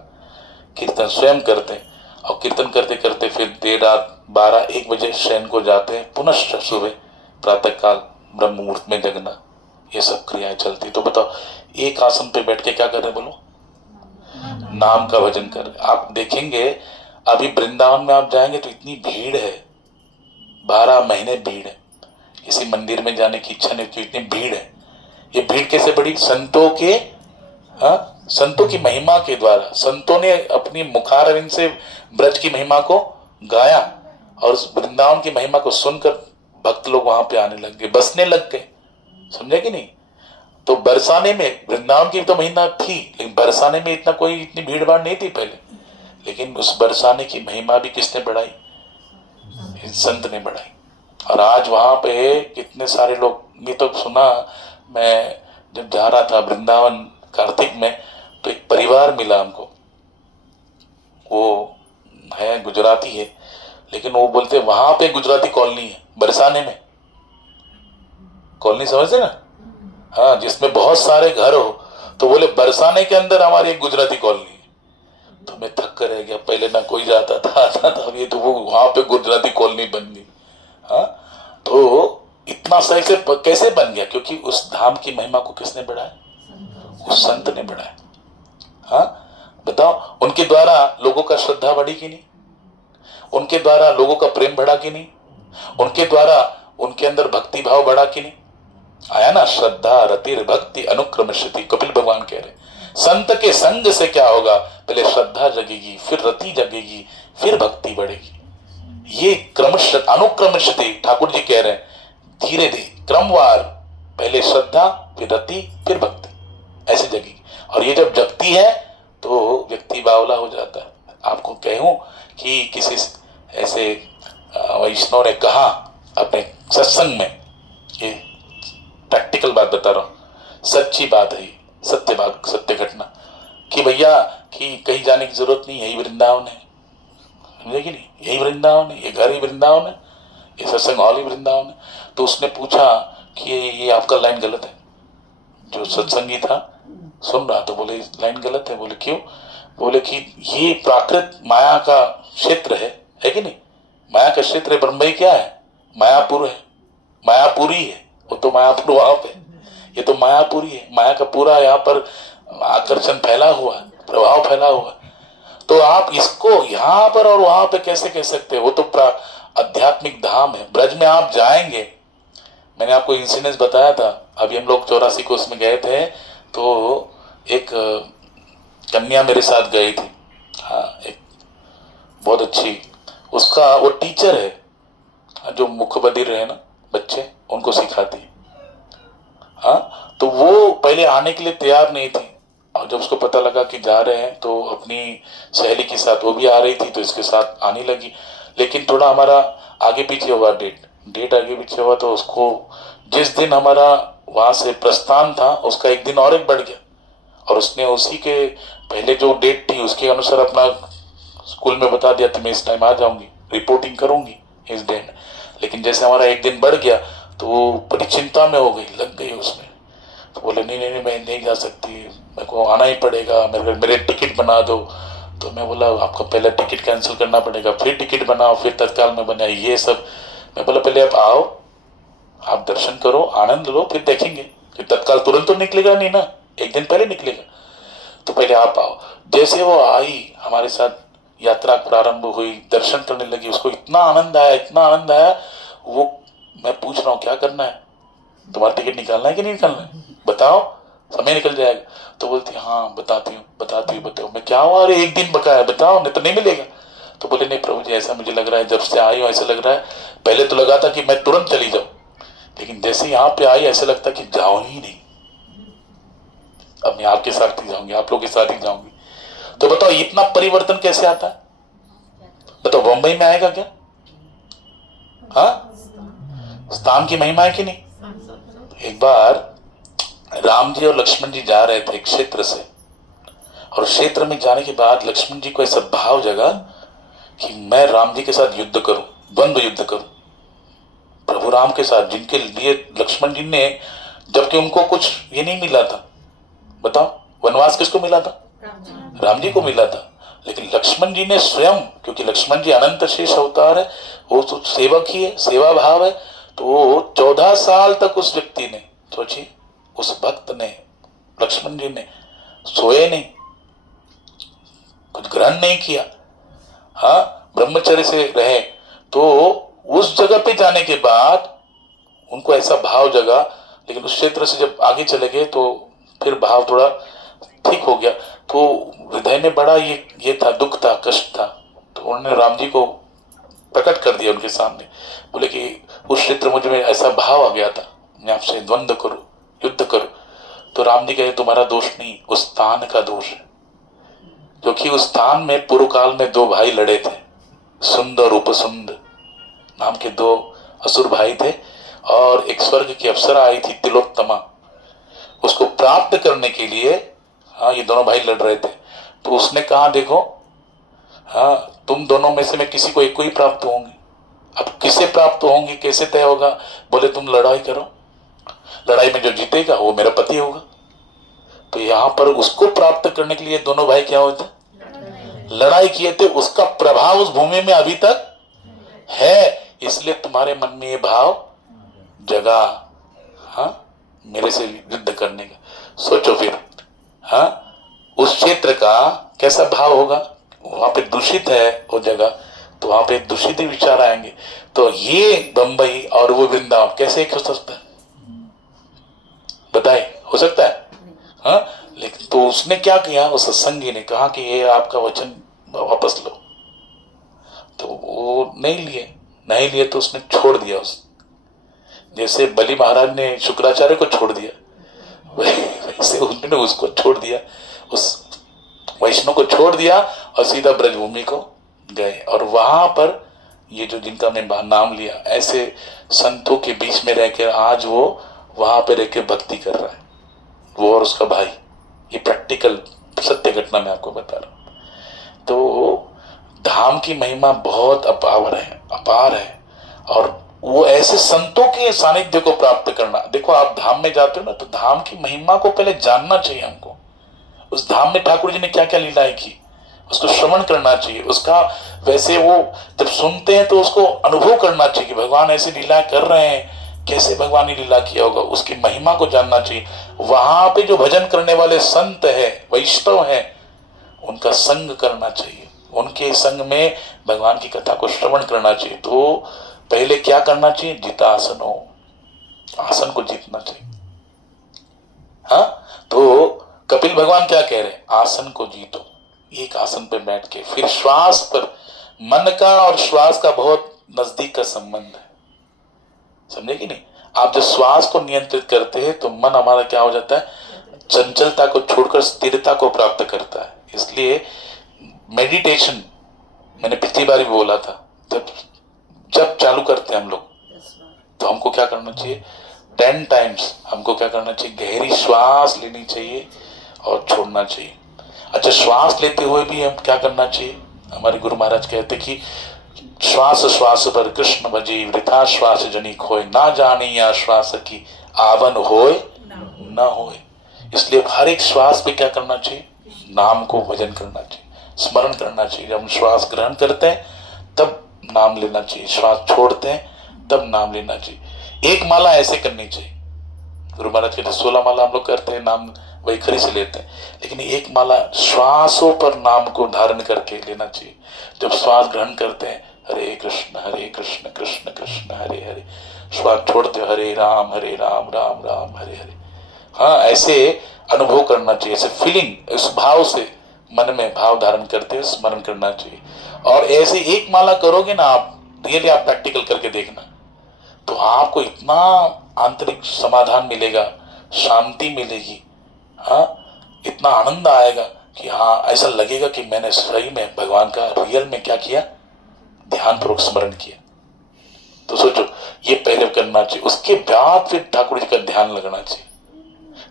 कीर्तन स्वयं करते हैं और कीर्तन करते करते फिर देर रात 12-1 बजे शयन को जाते हैं, पुनः सुबह प्रातः काल ब्रह्म मुहूर्त में जगना, ये सब क्रियाएं चलती। तो बताओ, एक आसन पे बैठ के क्या कर रहे बोलो? नाम का भजन कर रहे। आप देखेंगे अभी वृंदावन में आप जाएंगे तो इतनी भीड़ है, 12 महीने भीड़ है, किसी मंदिर में जाने की इच्छा नहीं, तो इतनी भीड़ है। ये भीड़ कैसे बढ़ी? संतों के, हाँ, संतों की महिमा के द्वारा। संतों ने अपनी मुखारविंद से ब्रज की महिमा को गाया और उस वृंदावन की महिमा को सुनकर भक्त लोग वहां पे आने लग गए, बसने लग गए, समझे कि नहीं। तो बरसाने में, वृंदावन की तो महीना थी लेकिन बरसाने में इतनी भीड़ भाड़ नहीं थी पहले, लेकिन उस बरसाने की महिमा भी किसने बढ़ाई? संत ने बढ़ाई। और आज वहां पे कितने सारे लोग, ये तो सुना, मैं जब जा रहा था वृंदावन कार्तिक में, तो एक परिवार मिला हमको, वो है गुजराती है, लेकिन वो बोलते वहां पे गुजराती कॉलोनी है बरसाने में, कॉलोनी समझते ना, हाँ, जिसमें बहुत सारे घर हो, तो बोले बरसाने के अंदर हमारी एक गुजराती कॉलोनी है। तो मैं थक कर रह गया, पहले ना कोई जाता था आता था, ये तो वो वहां पे गुजराती कॉलोनी बन गई। हाँ, तो इतना सही से कैसे बन गया? क्योंकि उस धाम की महिमा को किसने बढ़ाया? उस संत ने बढ़ाया। हाँ, बताओ, उनके द्वारा लोगों का श्रद्धा बढ़ी कि नहीं? उनके द्वारा लोगों का प्रेम बढ़ा कि नहीं? उनके द्वारा उनके अंदर भक्ति भाव बढ़ा कि नहीं? आया ना, श्रद्धा रतिर भक्ति अनुक्रमशति, कपिल भगवान कह रहे संत के संग से क्या होगा? पहले श्रद्धा जगेगी, फिर रति जगेगी, फिर भक्ति बढ़ेगी। ये क्रमश अनुक्रमशति, ठाकुर जी कह रहे हैं, धीरे धीरे क्रमवार, पहले श्रद्धा, फिर रति, फिर भक्ति, ऐसे जगेगी। और ये जब जगती है तो व्यक्ति बावला हो जाता है। आपको कहूं कि किसी ऐसे वैष्णव ने कहा अपने सत्संग में, ये प्रैक्टिकल बात बता रहा हूं, सच्ची बात है, सत्य बात, सत्य घटना, कि भैया कि कहीं जाने की जरूरत नहीं, यही वृंदावन है, समझे कि नहीं, यही वृंदावन है, ये घर ही वृंदावन है, ये सत्संग हॉल ही वृंदावन है। तो उसने पूछा कि ये आपका लाइन गलत है। जो सत्संगी था सुन रहा, तो बोले लाइन गलत है। बोले क्यों? बोले कि ये प्राकृत माया का क्षेत्र है कि नहीं? माया का क्षेत्र है, ब्रह्म क्या है? मायापुर है, मायापुरी है, वो तो मायापुर वहां पे, ये तो मायापुरी है, माया का पूरा यहाँ पर आकर्षण फैला हुआ है, प्रभाव फैला हुआ है। तो आप इसको यहाँ पर और वहां पे कैसे कह सकते हैं? वो तो आध्यात्मिक धाम है। ब्रज में आप जाएंगे, मैंने आपको इंसिडेंस बताया था, अभी हम लोग 84 को उसमें गए थे, तो एक कन्या मेरे साथ गई थी, हाँ, एक बहुत अच्छी, उसका वो टीचर है, जो मुख्य बधिर है ना बच्चे, उनको सिखाती है। हाँ, तो वो पहले आने के लिए तैयार नहीं थी, और जब उसको पता लगा कि जा रहे हैं, तो अपनी सहेली के साथ, वो भी आ रही थी, तो इसके साथ आने लगी। लेकिन थोड़ा हमारा आगे पीछे हुआ, डेट आगे पीछे हुआ, तो उसको जिस दिन हमारा वहां से प्रस्थान था, उसका एक दिन और एक बढ़ गया, और उसने उसी के पहले जो डेट थी उसके अनुसार अपना स्कूल में बता दिया था, मैं इस टाइम आ जाऊंगी, रिपोर्टिंग करूंगी इस दिन। लेकिन जैसे हमारा एक दिन बढ़ गया, तो वो बड़ी चिंता में हो गई, लग गई उसमें। तो बोले नहीं नहीं नहीं, मैं नहीं जा सकती, मेरे को आना ही पड़ेगा, मेरे टिकट बना दो। तो मैं बोला आपको पहले टिकट कैंसिल करना पड़ेगा, फिर टिकट बनाओ, फिर तत्काल में बनाए, ये सब। मैं बोला पहले आप आओ, आप दर्शन करो, आनंद लो, फिर देखेंगे। फिर तत्काल तुरंत तो निकलेगा नहीं ना, एक दिन पहले निकलेगा, तो पहले आप आओ। जैसे वो आई, हमारे साथ यात्रा प्रारंभ हुई, दर्शन करने लगी, उसको इतना आनंद आया, इतना आनंद आया। वो, मैं पूछ रहा हूँ क्या करना है, तुम्हारा टिकट निकालना है कि नहीं निकालना है, बताओ, समय निकल जाएगा। तो बोलती हाँ बताती हूँ बताती हूँ बताओ। मैं क्या हुआ, अरे एक दिन बकाया, बताओ, नहीं तो नहीं मिलेगा। तो बोले नहीं प्रभु जी, ऐसा मुझे लग रहा है, जब से आई हूँ ऐसा लग रहा है, पहले तो लगा था कि मैं तुरंत चली जाऊं, लेकिन जैसे यहाँ पे आई ऐसा लगता कि जाओ ही नहीं, अब मैं आपके साथ ही जाऊंगी, आप लोग के साथ ही जाऊंगी। तो बताओ इतना परिवर्तन कैसे आता है? बताओ बम्बई में आएगा क्या? हाँ, स्थान की महिमा है कि नहीं? एक बार राम जी और लक्ष्मण जी जा रहे थे क्षेत्र से, और क्षेत्र में जाने के बाद लक्ष्मण जी को ऐसा भाव जगा कि मैं राम जी के साथ युद्ध करूं, द्वंद्व युद्ध करूं, प्रभु राम के साथ, जिनके लिए लक्ष्मण जी ने, जबकि उनको कुछ ये नहीं मिला था, बताओ वनवास किसको मिला था? राम जी को मिला था। लेकिन लक्ष्मण जी ने स्वयं, क्योंकि लक्ष्मण जी अनंत शेष अवतार है, वो तो सेवक ही है, सेवा भाव है, तो 14 साल तक उस व्यक्ति ने, सोचिए, उस भक्त ने, लक्ष्मण जी ने सोए नहीं, कुछ ग्रहण नहीं किया, हाँ, ब्रह्मचर्य से रहे। तो उस जगह पे जाने के बाद उनको ऐसा भाव जगा, लेकिन उस क्षेत्र से जब आगे चले गए तो फिर भाव थोड़ा ठीक हो गया। तो हृदय में बड़ा ये था, दुख था, कष्ट था। तो उन्होंने राम जी को प्रकट कर दिया उनके सामने, बोले कि उस क्षेत्र मुझे में ऐसा भाव आ गया था, मैं आपसे द्वंद्व करूं, युद्ध करूं। तो राम जी कहे तुम्हारा दोष नहीं, उस स्थान का दोष है, क्योंकि उस स्थान में पूर्व काल में 2 भाई लड़े थे, सुंद और उपसुंद नाम के 2 असुर भाई थे, और एक स्वर्ग की अप्सरा आई थी तिलोत्तमा, उसको प्राप्त करने के लिए, हाँ, ये दोनों भाई लड़ रहे थे। तो उसने कहा देखो, हाँ, तुम दोनों में से मैं किसी को एक को ही प्राप्त होंगी। अब किसे प्राप्त होंगी, कैसे तय होगा? बोले तुम लड़ाई करो, लड़ाई में जो जीतेगा वो मेरा पति होगा। तो यहां पर उसको प्राप्त करने के लिए दोनों भाई क्या होते, लड़ाई किए थे, उसका प्रभाव उस भूमि में अभी तक है, इसलिए तुम्हारे मन में ये भाव जगा, हाँ, मेरे से युद्ध करने का। सोचो फिर, हाँ, उस क्षेत्र का कैसा भाव होगा? वहां पे दूषित है वो जगह, तो वहां पे दूषित ही विचार आएंगे। तो ये बंबई और वो वृंदावन कैसे एक हो सकता है? बताए, हो सकता है? हाँ, लेकिन तो उसने क्या किया, उस सत्संगी ने कहा कि ये आपका वचन वापस लो, तो वो नहीं लिए तो उसने छोड़ दिया। उस जैसे बलि महाराज ने शुक्राचार्य को छोड़ दिया, वैसे उन्होंने उसको छोड़ दिया, उस वैष्णव को छोड़ दिया और सीधा ब्रजभूमि को गए। और वहां पर ये जो जिनका हमने नाम लिया, ऐसे संतों के बीच में रहकर आज वो वहां पे रहकर भक्ति कर रहा है, वो और उसका भाई। ये प्रैक्टिकल सत्य घटना मैं आपको बता रहा हूं। तो धाम की महिमा बहुत अपार है। और वो ऐसे संतों के सानिध्य को प्राप्त करना, देखो आप धाम में जाते हो ना, तो धाम की महिमा को पहले जानना चाहिए हमको। उस धाम में ठाकुर जी ने क्या क्या लीलाएं की, उसको श्रवण करना चाहिए। उसका वैसे वो जब सुनते हैं तो उसको अनुभव करना चाहिए कि भगवान ऐसी लीला कर रहे हैं, कैसे भगवान ने लीला किया होगा, उसकी महिमा को जानना चाहिए। वहां पे जो भजन करने वाले संत है, वैष्णव है, उनका संग करना चाहिए, उनके संग में भगवान की कथा को श्रवण करना चाहिए। तो पहले क्या करना चाहिए? जीता आसन हो, आसन को जीतना चाहिए। हाँ, तो कपिल भगवान क्या कह रहे हैं? आसन को जीतो, एक आसन पे बैठ के, फिर श्वास पर, मन का और श्वास का बहुत नजदीक का संबंध है, समझे कि नहीं? आप जब श्वास को नियंत्रित करते हैं तो मन हमारा क्या हो जाता है? चंचलता को छोड़कर स्थिरता को प्राप्त करता है। इसलिए मेडिटेशन, मैंने पिछली बार भी बोला था, जब चालू करते हैं हम लोग, तो हमको क्या करना चाहिए? 10 टाइम्स हमको क्या करना चाहिए? गहरी श्वास लेनी चाहिए और छोड़ना चाहिए। अच्छा, श्वास लेते हुए भी हम क्या करना चाहिए? हमारे गुरु महाराज कहते कि श्वास श्वास पर कृष्ण भजी, वृथा श्वास जनी खोए, ना जाने या श्वास की आवन होए ना होए। इसलिए हर एक श्वास पे क्या करना चाहिए? नाम को भजन करना चाहिए, स्मरण करना चाहिए। जब हम श्वास ग्रहण करते हैं तब नाम लेना चाहिए, श्वास छोड़ते हैं तब नाम लेना चाहिए। एक माला ऐसे करनी चाहिए। गुरु महाराज कहते 16 माला हम लोग करते हैं, नाम वैखरी से लेते हैं, लेकिन एक माला श्वासों पर नाम को धारण करके लेना चाहिए। जब श्वास ग्रहण करते हैं हरे कृष्ण कृष्ण कृष्ण हरे हरे, श्वास छोड़ते हरे राम राम राम हरे हरे। हाँ, ऐसे अनुभव करना चाहिए, ऐसे फीलिंग, इस भाव से मन में भाव धारण करते हुए स्मरण करना चाहिए। और ऐसे एक माला करोगे ना आप, रियली आप प्रैक्टिकल करके देखना, तो आपको इतना आंतरिक समाधान मिलेगा, शांति मिलेगी, हाँ, इतना आनंद आएगा कि हाँ, ऐसा लगेगा कि मैंने सही में भगवान का रियल में क्या किया, ध्यान पूर्वक स्मरण किया। तो सोचो, ये पहले करना चाहिए, उसके बाद फिर ठाकुर जी का ध्यान लगना चाहिए।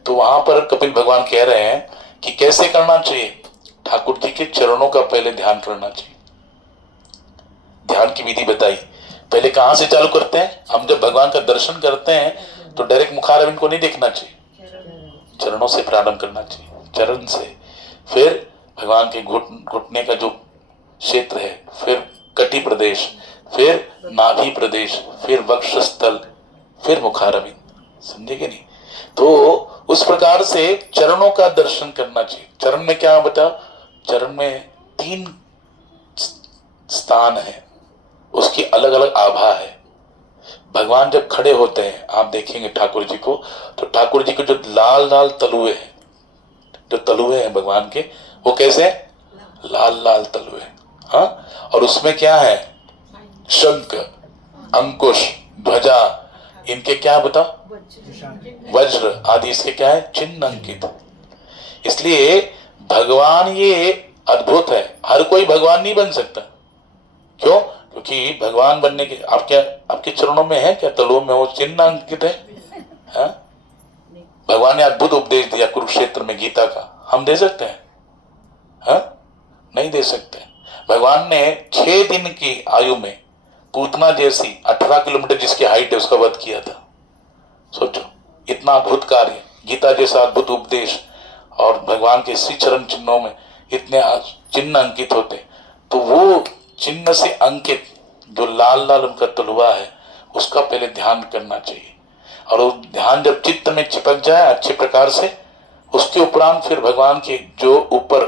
तो वहां पर कपिल भगवान कह रहे हैं कि कैसे करना चाहिए? ठाकुर जी के चरणों का पहले ध्यान करना चाहिए। ध्यान की विधि बताई। पहले कहां से चालू करते हैं? हम जब भगवान का दर्शन करते हैं तो डायरेक्ट मुखारविंद को नहीं देखना चाहिए, चरणों से प्रारंभ करना चाहिए, चरण से, फिर भगवान के घुटने का जो क्षेत्र है, फिर कटी प्रदेश, फिर नाभि प्रदेश, फिर वक्षस्थल, फिर मुखारविंद। समझेगे नहीं? तो उस प्रकार से चरणों का दर्शन करना चाहिए। चरण में क्या बता? चरण में 3 स्थान है, उसकी अलग अलग आभा है। भगवान जब खड़े होते हैं, आप देखेंगे ठाकुर जी को, तो ठाकुर जी के जो लाल लाल तलुए हैं, जो तलुए हैं भगवान के, वो कैसे? लाल लाल तलुए। हाँ, और उसमें क्या है? शंख, अंकुश, ध्वजा, इनके क्या बता? वज्र आदि इसके क्या है? चिन्ह अंकित। इसलिए भगवान ये अद्भुत है, हर कोई भगवान नहीं बन सकता। क्यों? क्योंकि भगवान बनने के आपके चरणों में है क्या? तलुओं में वो चिन्ह अंकित है? हाँ? भगवान ने अद्भुत उपदेश दिया कुरुक्षेत्र में गीता का, हम दे सकते हैं? हाँ? नहीं दे सकते। भगवान ने 6 दिन की आयु में पूतना जैसी 18 किलोमीटर जिसकी हाइट है उसका वध किया था। सोचो, इतना अद्भुत कार्य, गीता जैसा अद्भुत उपदेश, और भगवान के श्री चरण चिन्हों में इतने चिन्ह अंकित होते, तो वो चिन्ह से अंकित जो लाल लाल उनका तलवा है उसका पहले ध्यान करना चाहिए। और वो ध्यान जब चित्त में चिपक जाए अच्छे प्रकार से, उसके उपरांत फिर भगवान के जो ऊपर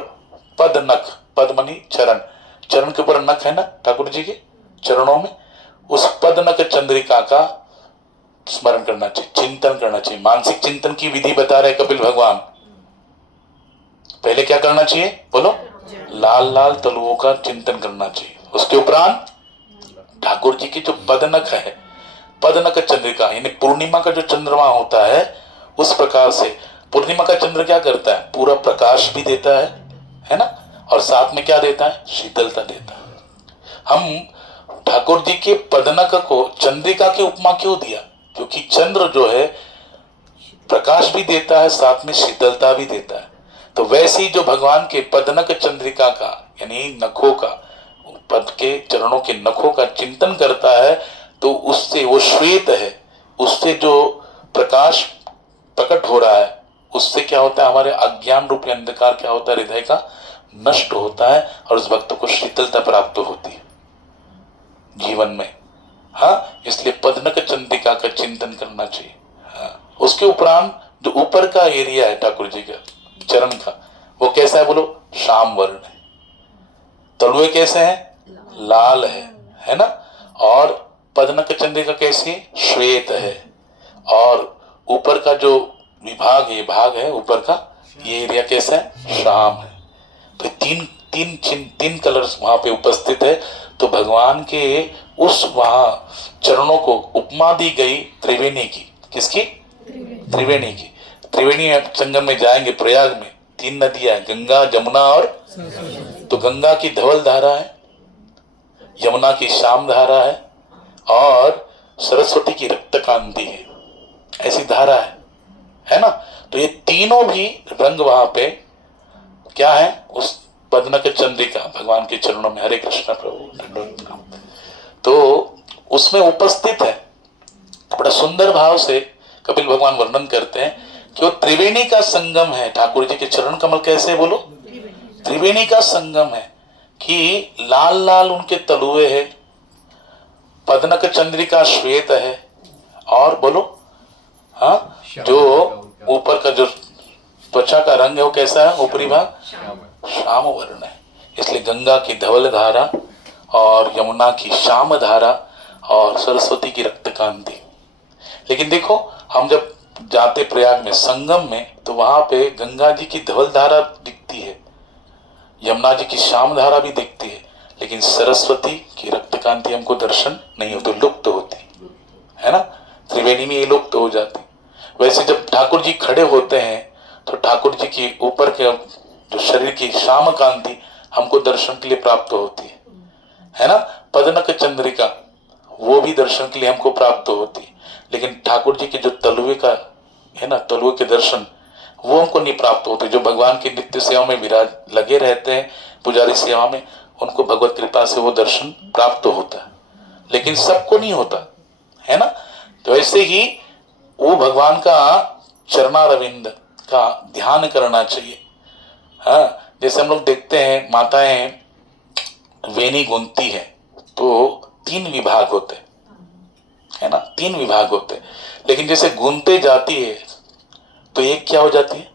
पद नख, पद मनी चरण, चरण के ऊपर नख है ना ठाकुर जी के चरणों में, उस पद नख चंद्रिका का स्मरण करना चाहिए, चिंतन करना चाहिए। मानसिक चिंतन की विधि बता रहे कपिल भगवान। पहले क्या करना चाहिए बोलो? लाल लाल तलुओं का चिंतन करना चाहिए। उसके उपरांत ठाकुर जी की जो पदनक है, पदनक चंद्रिका, यानी पूर्णिमा का जो चंद्रमा होता है उस प्रकार से। पूर्णिमा का चंद्र क्या करता है? पूरा प्रकाश भी देता है ना, और साथ में क्या देता है? शीतलता देता है। हम ठाकुर जी के पदनक को चंद्रिका की उपमा क्यों दिया? क्योंकि चंद्र जो है प्रकाश भी देता है, साथ में शीतलता भी देता है। तो वैसे ही जो भगवान के पदनक चंद्रिका का, यानी नखों का, पद के चरणों के नखों का चिंतन करता है, तो उससे वो श्वेत है, उससे जो प्रकाश प्रकट हो रहा है उससे क्या होता है? हमारे अज्ञान रूपी अंधकार क्या होता है? हृदय का नष्ट होता है, और उस भक्त को शीतलता प्राप्त होती है जीवन में। हाँ, इसलिए पदनक चंद्रिका का चिंतन करना चाहिए। हाँ, उसके उपरांत जो ऊपर का एरिया है ठाकुर जी का चरण का, वो कैसा है बोलो? श्याम वर्ण है। तलुए कैसे हैं? लाल है ना। और पदनक चंद्रिका कैसी है? श्वेत है। और ऊपर का जो विभाग है, भाग है ऊपर का, ये एरिया कैसा है? श्याम है। तो तीन कलर्स वहां पे उपस्थित है। तो भगवान के उस वहां चरणों को उपमा दी गई त्रिवेणी की। किसकी? त्रिवेणी की। त्रिवेणी संगम में जाएंगे प्रयाग में, 3 नदियां हैं, गंगा, जमुना और, तो गंगा की धवल धारा है, यमुना की श्याम धारा है, और सरस्वती की रक्त कांति है। ऐसी धारा है ना। तो ये तीनों भी रंग वहां पे क्या है? उस पदनक चंद्रिका भगवान के चरणों में। हरे कृष्ण प्रभु। तो उसमें उपस्थित है। बड़ा सुंदर भाव से कपिल भगवान वर्णन करते हैं कि वो त्रिवेणी का संगम है। ठाकुर जी के चरण कमल कैसे बोलो? त्रिवेणी का संगम है, कि लाल लाल उनके तलुए है, पदनक चंद्रिका श्वेत है, और बोलो हाँ, जो ऊपर का जो त्वचा का रंग है वो कैसा है? ऊपरी भाग श्याम वर्ण है। इसलिए गंगा की धवल धारा और यमुना की श्याम धारा और सरस्वती की रक्त कांति। लेकिन देखो, हम जब जाते प्रयाग में संगम में, तो वहां पे गंगा जी की धवल धारा दिखती है, यमुना जी की श्याम धारा भी दिखती है, लेकिन सरस्वती की रक्त कांति हमको दर्शन नहीं होती, लुप्त होती है ना। त्रिवेणी में ये लुप्त हो जाती। वैसे जब ठाकुर जी खड़े होते हैं तो ठाकुर जी की ऊपर के जो शरीर की श्याम कांति हमको दर्शन के लिए प्राप्त होती है ना। पदनक चंद्रिका वो भी दर्शन के लिए हमको प्राप्त होती है, लेकिन ठाकुर जी के जो तलुए का है ना, तलुए के दर्शन वो हमको नहीं प्राप्त होते। जो भगवान की नित्य सेवा में विराज लगे रहते हैं, पुजारी सेवा में, उनको भगवत कृपा से वो दर्शन प्राप्त होता है, लेकिन सबको नहीं होता है ना। तो ऐसे ही वो भगवान का चरणारविंद का ध्यान करना चाहिए। हाँ, जैसे हम लोग देखते हैं माताएं वेणी गुंथती है, तो 3 विभाग होते है ना, 3 विभाग होते, लेकिन जैसे गुंथते जाती है तो एक क्या हो जाती है?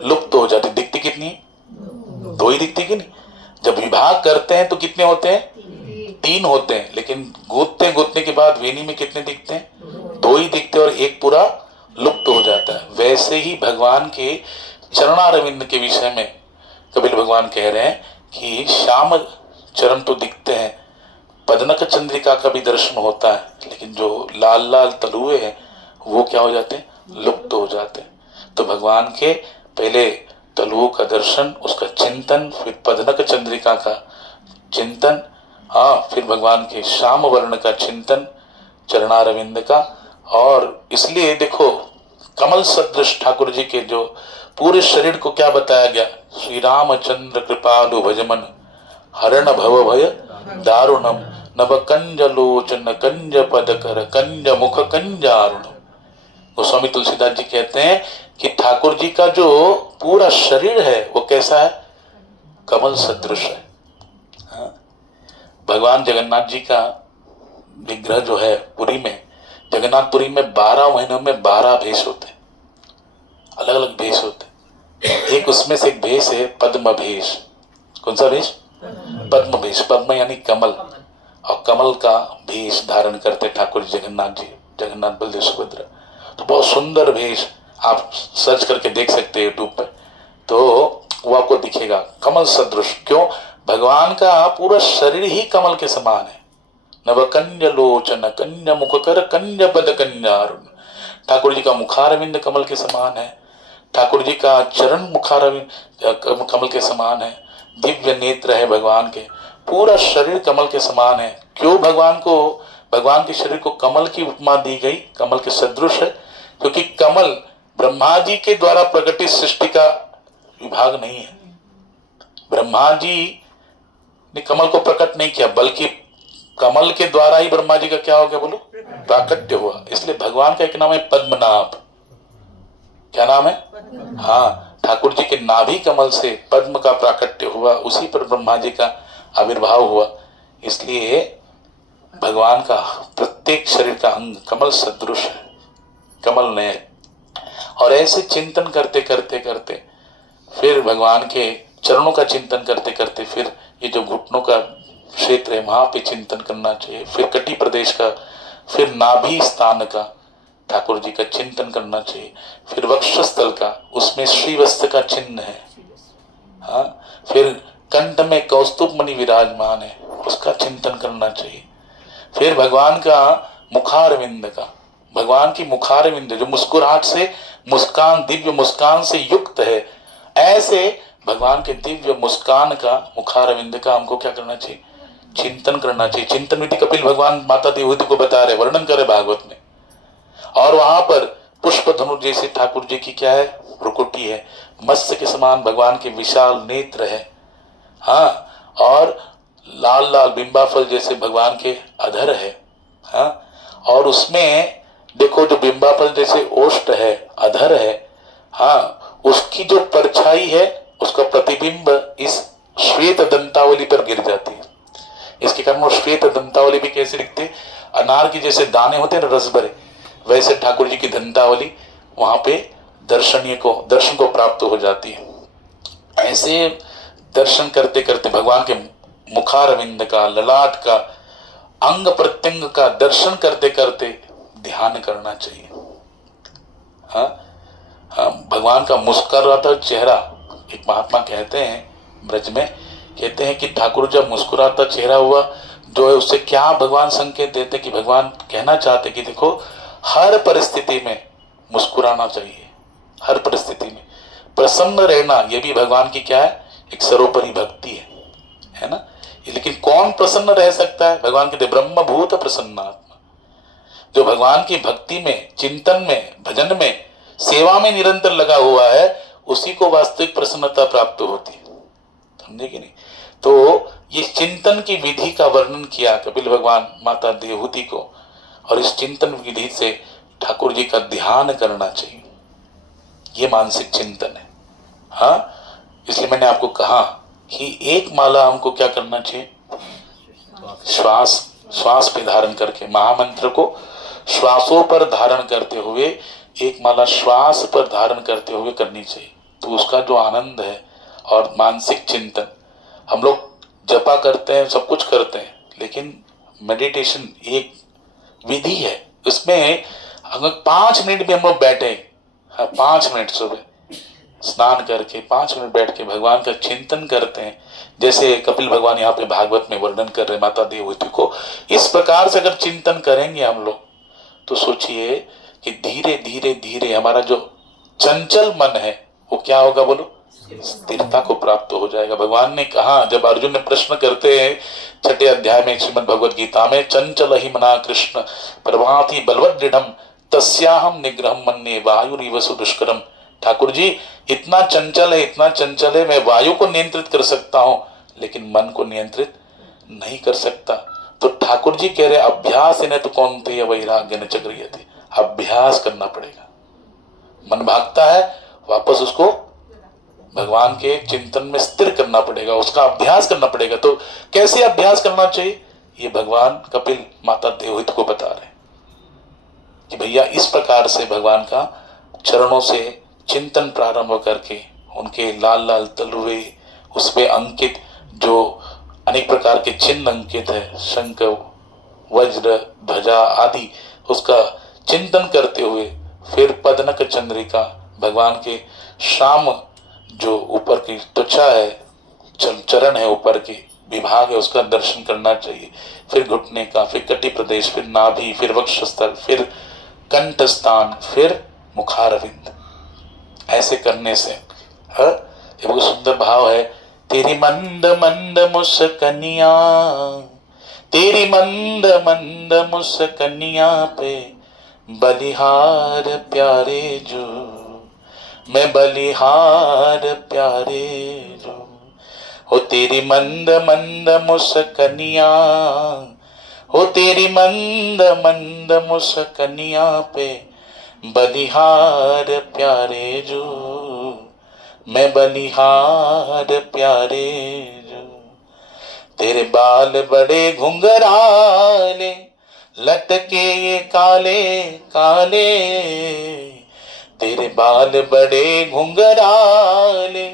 लुप्त हो जाती। दिखती कितनी है? 2 ही दिखती कि नहीं। जब विभाग करते हैं तो कितने होते हैं? 3 होते हैं, लेकिन गूंथने के बाद वेणी में कितने दिखते हैं? 2 ही दिखते हैं, और एक पूरा लुप्त हो जाता है। वैसे ही भगवान के चरणारविंद के विषय में कपिल भगवान कह रहे हैं कि श्याम चरण तो दिखते हैं, पदनक चंद्रिका का भी दर्शन होता है, लेकिन जो लाल लाल तलुए हैं वो क्या हो जाते हैं? लुप्त हो जाते हैं। तो भगवान के पहले तलुओं का दर्शन, उसका चिंतन, फिर पदनक चंद्रिका का चिंतन, हाँ, फिर भगवान के श्याम वर्ण का चिंतन, चरणारविंद का। और इसलिए देखो, कमल सदृश ठाकुर जी के जो पूरे शरीर को क्या बताया गया? श्री रामचंद्र कृपालु भजमन हरण भव भय दारुणम, नभ कंज लोचन कंज पद कर कंज मुख कंजारुणम। गोस्वामी तुलसीदास जी कहते हैं कि ठाकुर जी का जो पूरा शरीर है वो कैसा है, कमल सदृश है। हाँ? भगवान जगन्नाथ जी का विग्रह जो है पुरी में, जगन्नाथपुरी में 12 महीनों में 12 भेष होते हैं, अलग अलग भेष होते हैं। एक उसमें से एक भेष है पद्म भेष। कौन सा भेष? पद्म भेष। पद्म यानी कमल, और कमल का भेष धारण करते ठाकुर जगन्नाथ जी, जगन्नाथ बलदेव सुभद्रा। तो बहुत सुंदर भेष, आप सर्च करके देख सकते हैं यूट्यूब पे, तो वो आपको दिखेगा कमल सदृश। क्यों? भगवान का पूरा शरीर ही कमल के समान है। नव कंज लोचन कंज मुख कर कंज पद कंजारुण। ठाकुर जी का मुखारविंद कमल के समान है, ठाकुर जी का चरण मुखारविंद कमल के समान है, दिव्य नेत्र है भगवान के, पूरा शरीर कमल के समान है। क्यों भगवान के शरीर को कमल की उपमा दी गई, कमल के सदृश है? क्योंकि कमल ब्रह्मा जी के द्वारा प्रकटित सृष्टि का विभाग नहीं है। ब्रह्मा जी ने कमल को प्रकट नहीं किया, बल्कि कमल के द्वारा ही ब्रह्मा जी का क्या हो गया बोलो, प्राकट्य हुआ। इसलिए भगवान का एक नाम है पद्मनाभ। क्या नाम है? हाँ, ठाकुर जी के नाभि कमल से पद्म का प्राकट्य हुआ, उसी पर ब्रह्मा जी का आविर्भाव हुआ। इसलिए भगवान का प्रत्येक शरीर का अंग कमल सदृश है, कमल ने। और ऐसे चिंतन करते करते करते फिर भगवान के चरणों का चिंतन करते करते फिर ये जो घुटनों का क्षेत्र है वहां पे चिंतन करना चाहिए, फिर कटी प्रदेश का, फिर नाभि स्थान का ठाकुर जी का चिंतन करना चाहिए, फिर वक्षस्थल का, उसमें श्रीवस्त्र का चिन्ह है। हाँ, फिर कंठ में कौस्तुभ मणि विराजमान है, उसका चिंतन करना चाहिए। फिर भगवान का मुखारविंद का, भगवान की मुखारविंद जो मुस्कुराहट से, मुस्कान, दिव्य मुस्कान से युक्त है, ऐसे भगवान के दिव्य मुस्कान का, मुखारविंद का हमको क्या करना चाहिए, चिंतन करना चाहिए। चिंतन विधि कपिल भगवान माता देवहूति को बता रहे, वर्णन करे भागवत में। और वहां पर पुष्प धनुष जैसे ठाकुर जी की क्या है, भ्रुकुटी है, मत्स्य के समान भगवान के विशाल नेत्र है। हाँ, और लाल लाल बिंबाफल जैसे भगवान के अधर है। हाँ, और उसमें देखो जो बिंबाफल जैसे ओष्ठ है, अधर है, हाँ, उसकी जो परछाई है, उसका प्रतिबिंब इस श्वेत दंतावली पर गिर जाती है। इसके कारण वो श्वेत दंतावली भी कैसे दिखते, अनार के जैसे दाने होते हैं रस भरे, वैसे ठाकुर जी की दंतावली वहां पे दर्शन को प्राप्त हो जाती है। ऐसे दर्शन करते करते भगवान के मुखारविंद का, ललाट का, अंग प्रत्यंग का दर्शन करते करते ध्यान करना चाहिए। हाँ, हाँ, भगवान का मुस्कुराता चेहरा, एक महात्मा कहते हैं ब्रज में, कहते हैं कि ठाकुर जब मुस्कुराता चेहरा हुआ जो है, उससे क्या भगवान संकेत देते कि भगवान कहना चाहते कि देखो हर परिस्थिति में मुस्कुराना चाहिए, हर परिस्थिति में प्रसन्न रहना, ये भी भगवान की क्या है, एक सर्वोपरि भक्ति है ना। लेकिन कौन प्रसन्न रह सकता है? भगवान कहते ब्रह्म भूत प्रसन्नात्मा। जो भगवान की भक्ति में, चिंतन में, भजन में, सेवा में निरंतर लगा हुआ है, उसी को वास्तविक प्रसन्नता प्राप्त होती है। समझे कि नहीं? तो ये चिंतन की विधि का वर्णन किया कपिल भगवान माता देवहूति को, और इस चिंतन विधि से ठाकुर जी का ध्यान करना चाहिए, ये मानसिक चिंतन है। हाँ, इसलिए मैंने आपको कहा कि एक माला हमको क्या करना चाहिए, श्वास पे धारण करके, महामंत्र को श्वासों पर धारण करते हुए, एक माला श्वास पर धारण करते हुए करनी चाहिए। तो उसका जो आनंद है और मानसिक चिंतन, हम लोग जपा करते हैं, सब कुछ करते हैं, लेकिन मेडिटेशन एक विधि है, उसमें अगर 5 मिनट भी हम लोग बैठे, हाँ 5 मिनट सुबह स्नान करके 5 मिनट बैठ के भगवान का चिंतन करते हैं, जैसे कपिल भगवान यहाँ पे भागवत में वर्णन कर रहे माता देवहूति को, इस प्रकार से अगर चिंतन करेंगे हम लोग, तो सोचिए कि धीरे धीरे धीरे हमारा जो चंचल मन है वो क्या होगा बोलो, स्थिरता को प्राप्त हो जाएगा। भगवान ने कहा, जब अर्जुन ने प्रश्न करते हैं 6 अध्याय में श्रीमद् भगवद गीता में, चंचल ही मना कृष्ण प्रभाति बलवद दृढ़म तस्याहम निग्रहम मन्ये वायुरीव सुदुष्करम। ठाकुर जी इतना चंचल है, इतना चंचल है, मैं वायु को नियंत्रित कर सकता हूँ, लेकिन मन को नियंत्रित नहीं कर सकता। तो ठाकुर जी कह रहे अभ्यास इन्हें तो कौन थे या वैराग्य न चक्रिय थे, अभ्यास करना पड़ेगा। मन भागता है, वापस उसको भगवान के चिंतन में स्थिर करना पड़ेगा, उसका अभ्यास करना पड़ेगा। तो कैसे अभ्यास करना चाहिए, ये भगवान कपिल माता देवहित को बता रहे कि भैया इस प्रकार से भगवान का चरणों से चिंतन प्रारंभ करके उनके लाल लाल तलुए, उस पे अंकित जो अनेक प्रकार के चिन्ह अंकित है, शंख वज्र ध्वजा आदि, उसका चिंतन करते हुए फिर पदनक चंद्रिका, भगवान के शाम जो ऊपर की त्वचा है, चरण है, ऊपर के विभाग है, उसका दर्शन करना चाहिए। फिर घुटने का, फिर कटी प्रदेश, फिर नाभि, फिर वक्षस्थल, फिर कंठ स्थान, फिर मुखारविंद। ऐसे करने से ये बहुत सुंदर भाव है। तेरी मंद मंद मुस्कनिया, तेरी मंद मंद मुस्कनिया पे बलिहार प्यारे जो, मैं बलिहार प्यारे जो। हो तेरी मंद मंद मुस्कनिया, हो तेरी मंद मंद मुस्कनिया पे बलिहार प्यारे जो, मैं बलिहार प्यारे जो। तेरे बाल बड़े घुंघराले, लटके ये काले काले, तेरे बाल बड़े घुंघराले,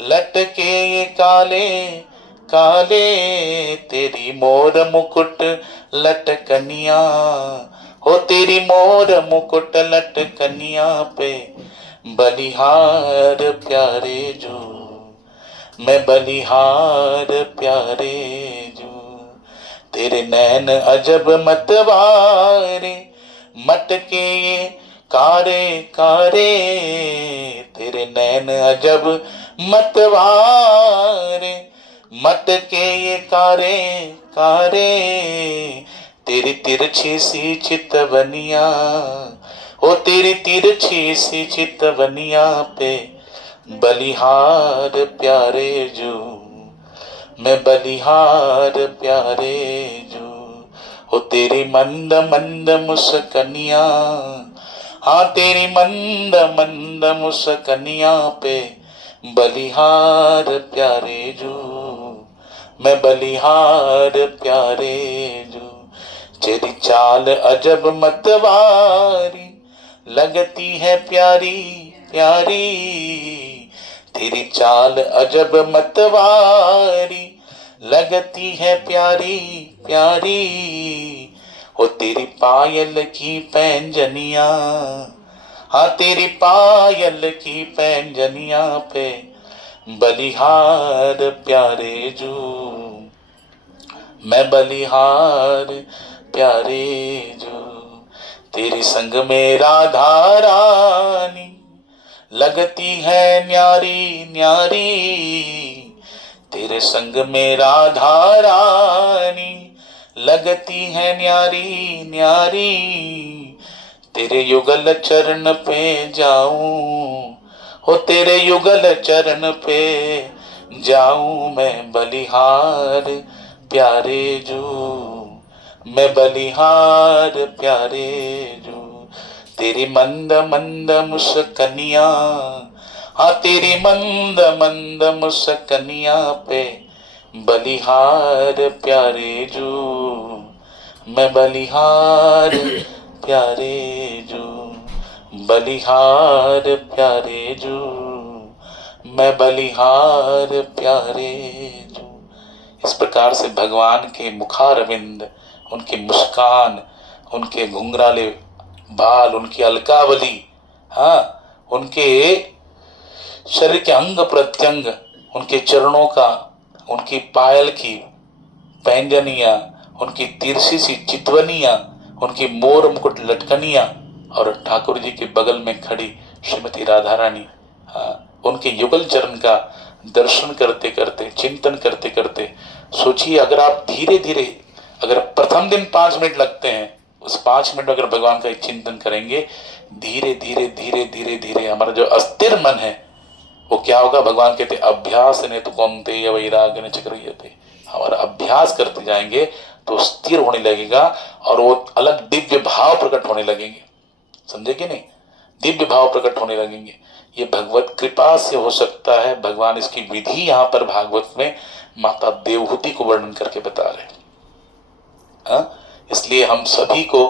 लटके ये काले काले, तेरी मोर मुकुट लटकनिया, हो तेरी मोर मुकुट लटकनिया पे बलिहार प्यारे जो, मैं बलिहार प्यारे जो। तेरे नैन अजब मतवारे, मटके ये कारे कारे, तेरे नैन अजब मतवारे, मटके ये कारे कारे, तेरी तिरछी सी चितवनिया, ओ तेरी तिरछी सी चितवनिया पे बलिहार प्यारे जो, मैं बलिहार प्यारे जो। हो तेरी मंद मंद मुस्कनिया, हाँ तेरी मंद मंद मुस्कनिया पे बलिहार प्यारे जो, मैं बलिहार प्यारे जो। तेरी चाल अजब मतवारी, लगती है प्यारी प्यारी, तेरी चाल अजब मतवारी, लगती है प्यारी प्यारी। हो तेरी पायल की पैंजनिया, हाँ तेरी पायल की पैंजनिया पे बलिहार प्यारे जो, मैं बलिहार प्यारे जो। तेरे संग में राधा रानी, लगती है न्यारी न्यारी, तेरे संग में राधा रानी, लगती है न्यारी न्यारी। तेरे युगल चरण पे जाऊं, हो तेरे युगल चरण पे जाऊं मैं बलिहार प्यारे जो, मैं बलिहार प्यारे जो। तेरी मंद मंद मुस्कनिया, हाँ तेरी मंद मंद मुस्कनिया पे बलिहार प्यारे जो, मैं बलिहार प्यारे जो, बलिहार प्यारे जो, मैं बलिहार प्यारे जो। इस प्रकार से भगवान के मुखारविंद, उनकी मुस्कान, उनके घुंघराले बाल, उनकी अलकावली, हाँ उनके शरीर के अंग प्रत्यंग, उनके चरणों का, उनकी पायल की पैंजनिया, उनकी तिरछी सी चितवनिया, उनकी मोर मुकुट लटकनिया, और ठाकुर जी के बगल में खड़ी श्रीमती राधा रानी, हाँ उनके युगल चरण का दर्शन करते करते, चिंतन करते करते, सोचिए अगर आप धीरे धीरे, अगर प्रथम दिन 5 मिनट लगते हैं, उस 5 मिनट अगर भगवान का चिंतन करेंगे, धीरे धीरे धीरे धीरे धीरे हमारा जो अस्थिर मन है वो क्या होगा? भगवान कहते अभ्यास ने तो कौन्तेय वैराग्य न चक्रियते। हमारा अभ्यास करते जाएंगे तो स्थिर होने लगेगा और वो अलग दिव्य भाव प्रकट होने लगेंगे। समझे कि नहीं? दिव्य भाव प्रकट होने लगेंगे। ये भगवत कृपा से हो सकता है। भगवान इसकी विधि यहाँ पर भागवत में माता देवहूति को वर्णन करके बता रहे हैं। इसलिए हम सभी को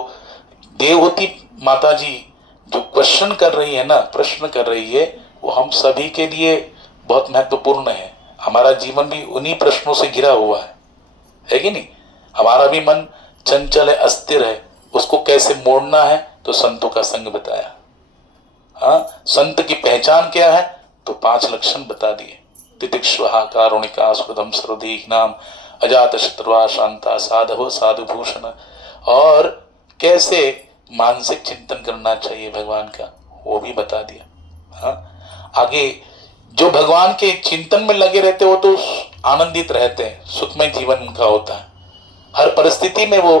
देवहूति माता जी जो क्वेश्चन कर रही है ना, प्रश्न कर रही है, वो हम सभी के लिए बहुत महत्वपूर्ण है। हमारा जीवन भी उन्हीं प्रश्नों से घिरा हुआ है कि नहीं? हमारा भी मन चंचल है, अस्थिर है, उसको कैसे मोड़ना है? तो संतों का संग बताया। संत की पहचान क्या है? तो 5 लक्षण बता दिए। तितिक्षुहा कारुणिका सुहृदं सर्वदीनाम अजात शत्रुआ शांता साधवो साधु भूषण। और कैसे मानसिक चिंतन करना चाहिए भगवान का, वो भी बता दिया। आगे जो भगवान के चिंतन में लगे रहते वो तो आनंदित रहते हैं, सुखमय जीवन उनका होता है। हर परिस्थिति में वो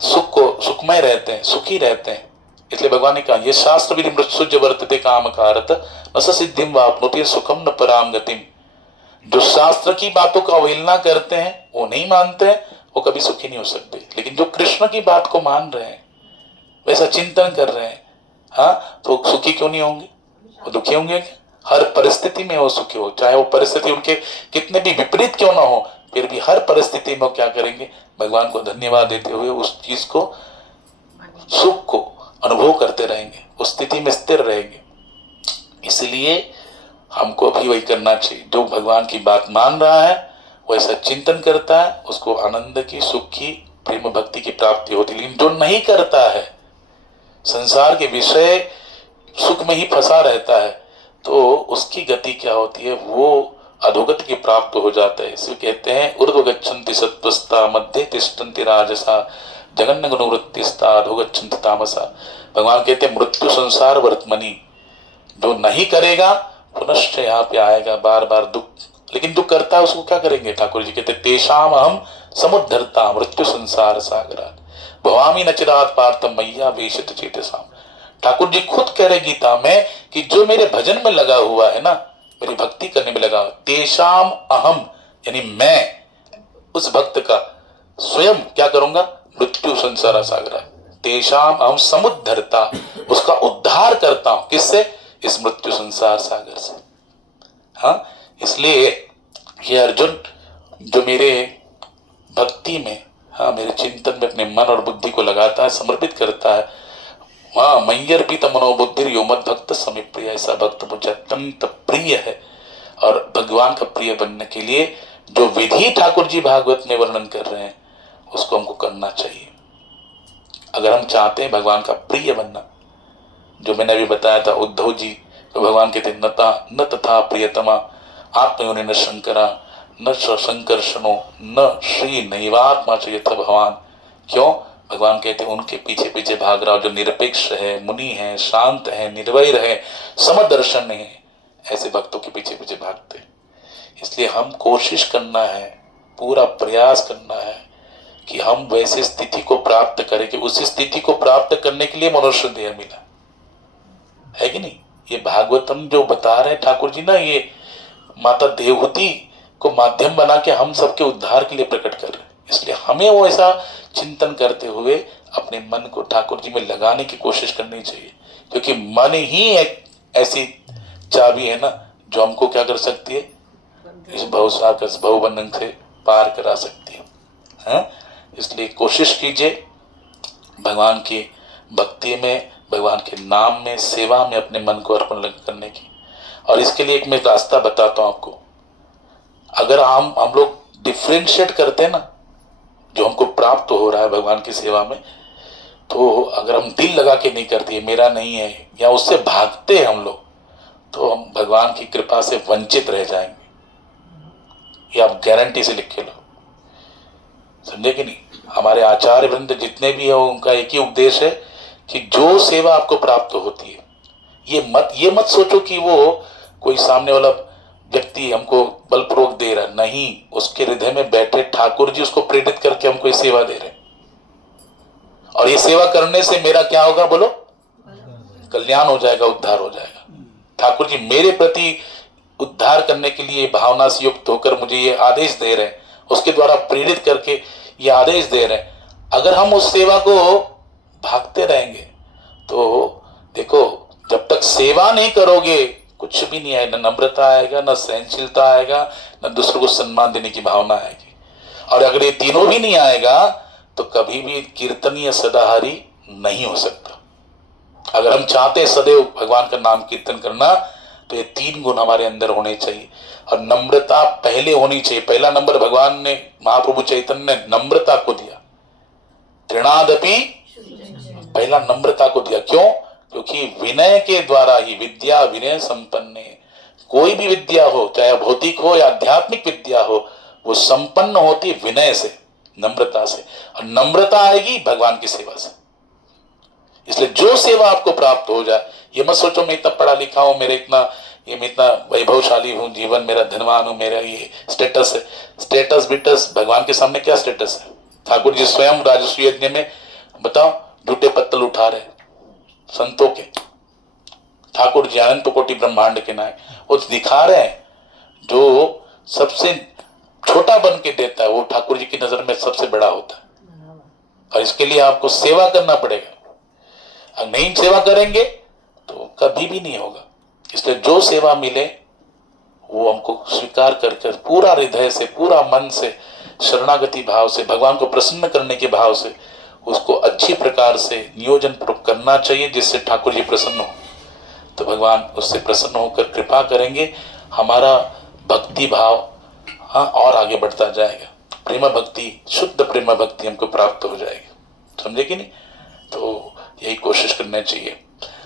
सुखमय रहते हैं, सुखी रहते हैं। इसलिए भगवान ने कहा ये शास्त्र विधि मृत्सुज वर्तते काम कारत न स सिद्धिम वाप्नोति सुखम न पराम गतिम। जो शास्त्र की बातों का अवहेलना करते हैं, वो नहीं मानते हैं, वो कभी सुखी नहीं हो सकते। लेकिन जो कृष्ण की बात को मान रहे हैं, वैसा चिंतन कर रहे हैं, तो सुखी क्यों नहीं होंगे? वो दुखी होंगे क्या? हर परिस्थिति में वो सुखी हो, चाहे वो परिस्थिति उनके कितने भी विपरीत क्यों ना हो, फिर भी हर परिस्थिति में वो क्या करेंगे? भगवान को धन्यवाद देते हुए उस चीज को, सुख को अनुभव करते रहेंगे, उस स्थिति में स्थिर रहेंगे। इसलिए हमको भी वही करना चाहिए। जो भगवान की बात मान रहा है, वो ऐसा चिंतन करता है, उसको आनंद की, सुख की, प्रेम भक्ति की प्राप्ति होती है। लेकिन जो नहीं करता है, संसार के विषय सुख में ही फंसा रहता है, तो उसकी गति क्या होती है? वो अधोगति की प्राप्त हो जाता है। इसलिए कहते हैं ऊर्ध्व गच्छन्ति सत्वस्ता मध्य तिष्ठन्ति राजसा जगन्न गुणवृत्तिस्ता अधोगच्छन्ति तामसा। भगवान कहते हैं मृत्यु संसार वर्तमनी। जो नहीं करेगा पुनश्च यहाँ पे आएगा बार बार दुख। लेकिन जो करता है उसको क्या करेंगे? ठाकुर जी कहते तेषाम अहम समुद्धरता मृत्यु संसार सागरात भवामी नचिरात पार्थम मैया वेशित चेतसाम। ठाकुर जी खुद कह रहे गीता में कि जो मेरे भजन में लगा हुआ है ना, मेरी भक्ति करने में लगा, तेषाम अहम यानी मैं उस भक्त का स्वयं क्या करूंगा? मृत्यु संसार सागरा तेषाम अहम समुद्धरता, उसका उद्धार करता हूं। किससे? इस मृत्यु संसार सागर से। इसलिए ये अर्जुन जो मेरे भक्ति में, मेरे चिंतन में अपने मन और बुद्धि को लगाता है, समर्पित करता है, मय्यर्पित मनोबुद्धि यो मद भक्त समे प्रिय। ऐसा भक्त मुझे अत्यंत प्रिय है। और भगवान का प्रिय बनने के लिए जो विधि ठाकुर जी भागवत में वर्णन कर रहे हैं, उसको हमको करना चाहिए। अगर हम चाहते हैं भगवान का प्रिय बनना, जो मैंने अभी बताया था, उद्धव जी तो भगवान कहते न तथा प्रियतमा आत्मयोनि न शंकरा न संकर्षणो न श्री नैवात्मा च यथ भगवान। क्यों? भगवान कहते हैं उनके पीछे पीछे भाग रहा हो जो निरपेक्ष है, मुनि है, शांत है, निर्वैर है, समदर्शन है, ऐसे भक्तों के पीछे पीछे भागते। इसलिए हम कोशिश करना है, पूरा प्रयास करना है कि हम वैसे स्थिति को प्राप्त करें कि उसी स्थिति को प्राप्त करने के लिए मनुष्य देह मिला है कि नहीं। ये भागवतम जो बता रहे ठाकुर जी ना, ये माता देवहूति को माध्यम बना के हम सबके उद्धार के लिए प्रकट कर रहे हैं। इसलिए हमें वो ऐसा चिंतन करते हुए अपने मन को ठाकुर जी में लगाने की कोशिश करनी चाहिए, क्योंकि मन ही एक ऐसी चाबी है ना जो हमको क्या कर सकती है? इस भवसागर भवबंधन से पार करा सकती है। इसलिए कोशिश कीजिए भगवान की भक्ति में, भगवान के नाम में, सेवा में अपने मन को अर्पण करने की। और इसके लिए एक मैं रास्ता बताता हूं आपको। अगर हम लोग डिफ्रेंशिएट करते हैं ना जो हमको प्राप्त हो रहा है भगवान की सेवा में, तो अगर हम दिल लगा के नहीं करते, मेरा नहीं है, या उससे भागते हैं हम लोग, तो हम भगवान की कृपा से वंचित रह जाएंगे। ये आप गारंटी से लिख के लो, समझे कि नहीं। हमारे आचार्य वृंद जितने भी है उनका एक ही उपदेश है कि जो सेवा आपको प्राप्त होती है, ये मत सोचो कि वो कोई सामने वाला व्यक्ति हमको बलपूर्वक दे रहा, नहीं, उसके हृदय में बैठे ठाकुर जी उसको प्रेरित करके हमको ये सेवा दे रहे। और ये सेवा करने से मेरा क्या होगा? बोलो, कल्याण हो जाएगा, उद्धार हो जाएगा। ठाकुर जी मेरे प्रति उद्धार करने के लिए भावना से युक्त होकर मुझे ये आदेश दे रहे हैं, उसके द्वारा प्रेरित करके ये आदेश दे रहे हैं, अगर हम उस सेवा को भागते रहेंगे तो देखो, जब तक सेवा नहीं करोगे कुछ भी नहीं आएगा, न नम्रता आएगा, न सहनशीलता आएगा, न दूसरों को सम्मान देने की भावना आएगी। और अगर ये तीनों भी नहीं आएगा तो कभी भी कीर्तनीय सदाहरि नहीं हो सकता। अगर हम चाहते हैं सदैव भगवान का नाम कीर्तन करना तो ये तीन गुण हमारे अंदर होने चाहिए। और नम्रता पहले होनी चाहिए। पहला नंबर भगवान ने, महाप्रभु चैतन्य ने नम्रता को दिया, तृणादपि, पहला नम्रता को दिया। क्यों? क्योंकि विनय के द्वारा ही विद्या विनय संपन्न है। कोई भी विद्या हो, चाहे भौतिक हो या आध्यात्मिक विद्या हो, वो संपन्न होती विनय से, नम्रता से। और नम्रता आएगी भगवान की सेवा से। इसलिए जो सेवा आपको प्राप्त हो जाए, ये मत सोचो मैं इतना पढ़ा लिखा हूं, मैं इतना वैभवशाली हूं, जीवन मेरा धनवान हूं, मेरा ये स्टेटस है। स्टेटस बिटस भगवान के सामने क्या स्टेटस है? ठाकुर जी स्वयं राजस्व यज्ञ में, बताओ, झूठे पत्तल उठा रहे संतों के। ठाकुर जी अनंत कोटि ब्रह्मांड के नायक, वो दिखा रहे हैं जो सबसे छोटा बन के देता है वो ठाकुर जी की नजर में सबसे बड़ा होता है। और इसके लिए आपको सेवा करना पड़ेगा। अगर नहीं सेवा करेंगे तो कभी भी नहीं होगा। इसलिए जो सेवा मिले वो हमको स्वीकार कर पूरा हृदय से, पूरा मन से, शरणागति भाव से, भगवान को प्रसन्न करने के भाव से उसको अच्छी प्रकार से नियोजन पूर्वक करना चाहिए, जिससे ठाकुर जी प्रसन्न हो। तो भगवान उससे प्रसन्न होकर कृपा करेंगे, हमारा भक्ति भाव और आगे बढ़ता जाएगा। प्रेम भक्ति, शुद्ध प्रेम भक्ति हमको प्राप्त हो जाएगी। समझे कि नहीं? तो यही कोशिश करनी चाहिए।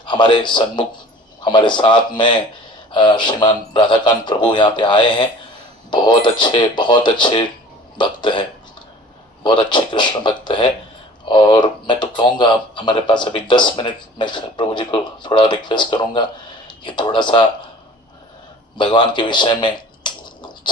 हमारे सन्मुख, हमारे साथ में श्रीमान राधाकांत प्रभु यहाँ पे आए हैं। बहुत अच्छे भक्त है, बहुत अच्छे कृष्ण भक्त है। और मैं तो कहूँगा हमारे पास अभी 10 मिनट, मैं प्रभु जी को थोड़ा रिक्वेस्ट करूँगा कि थोड़ा सा भगवान के विषय में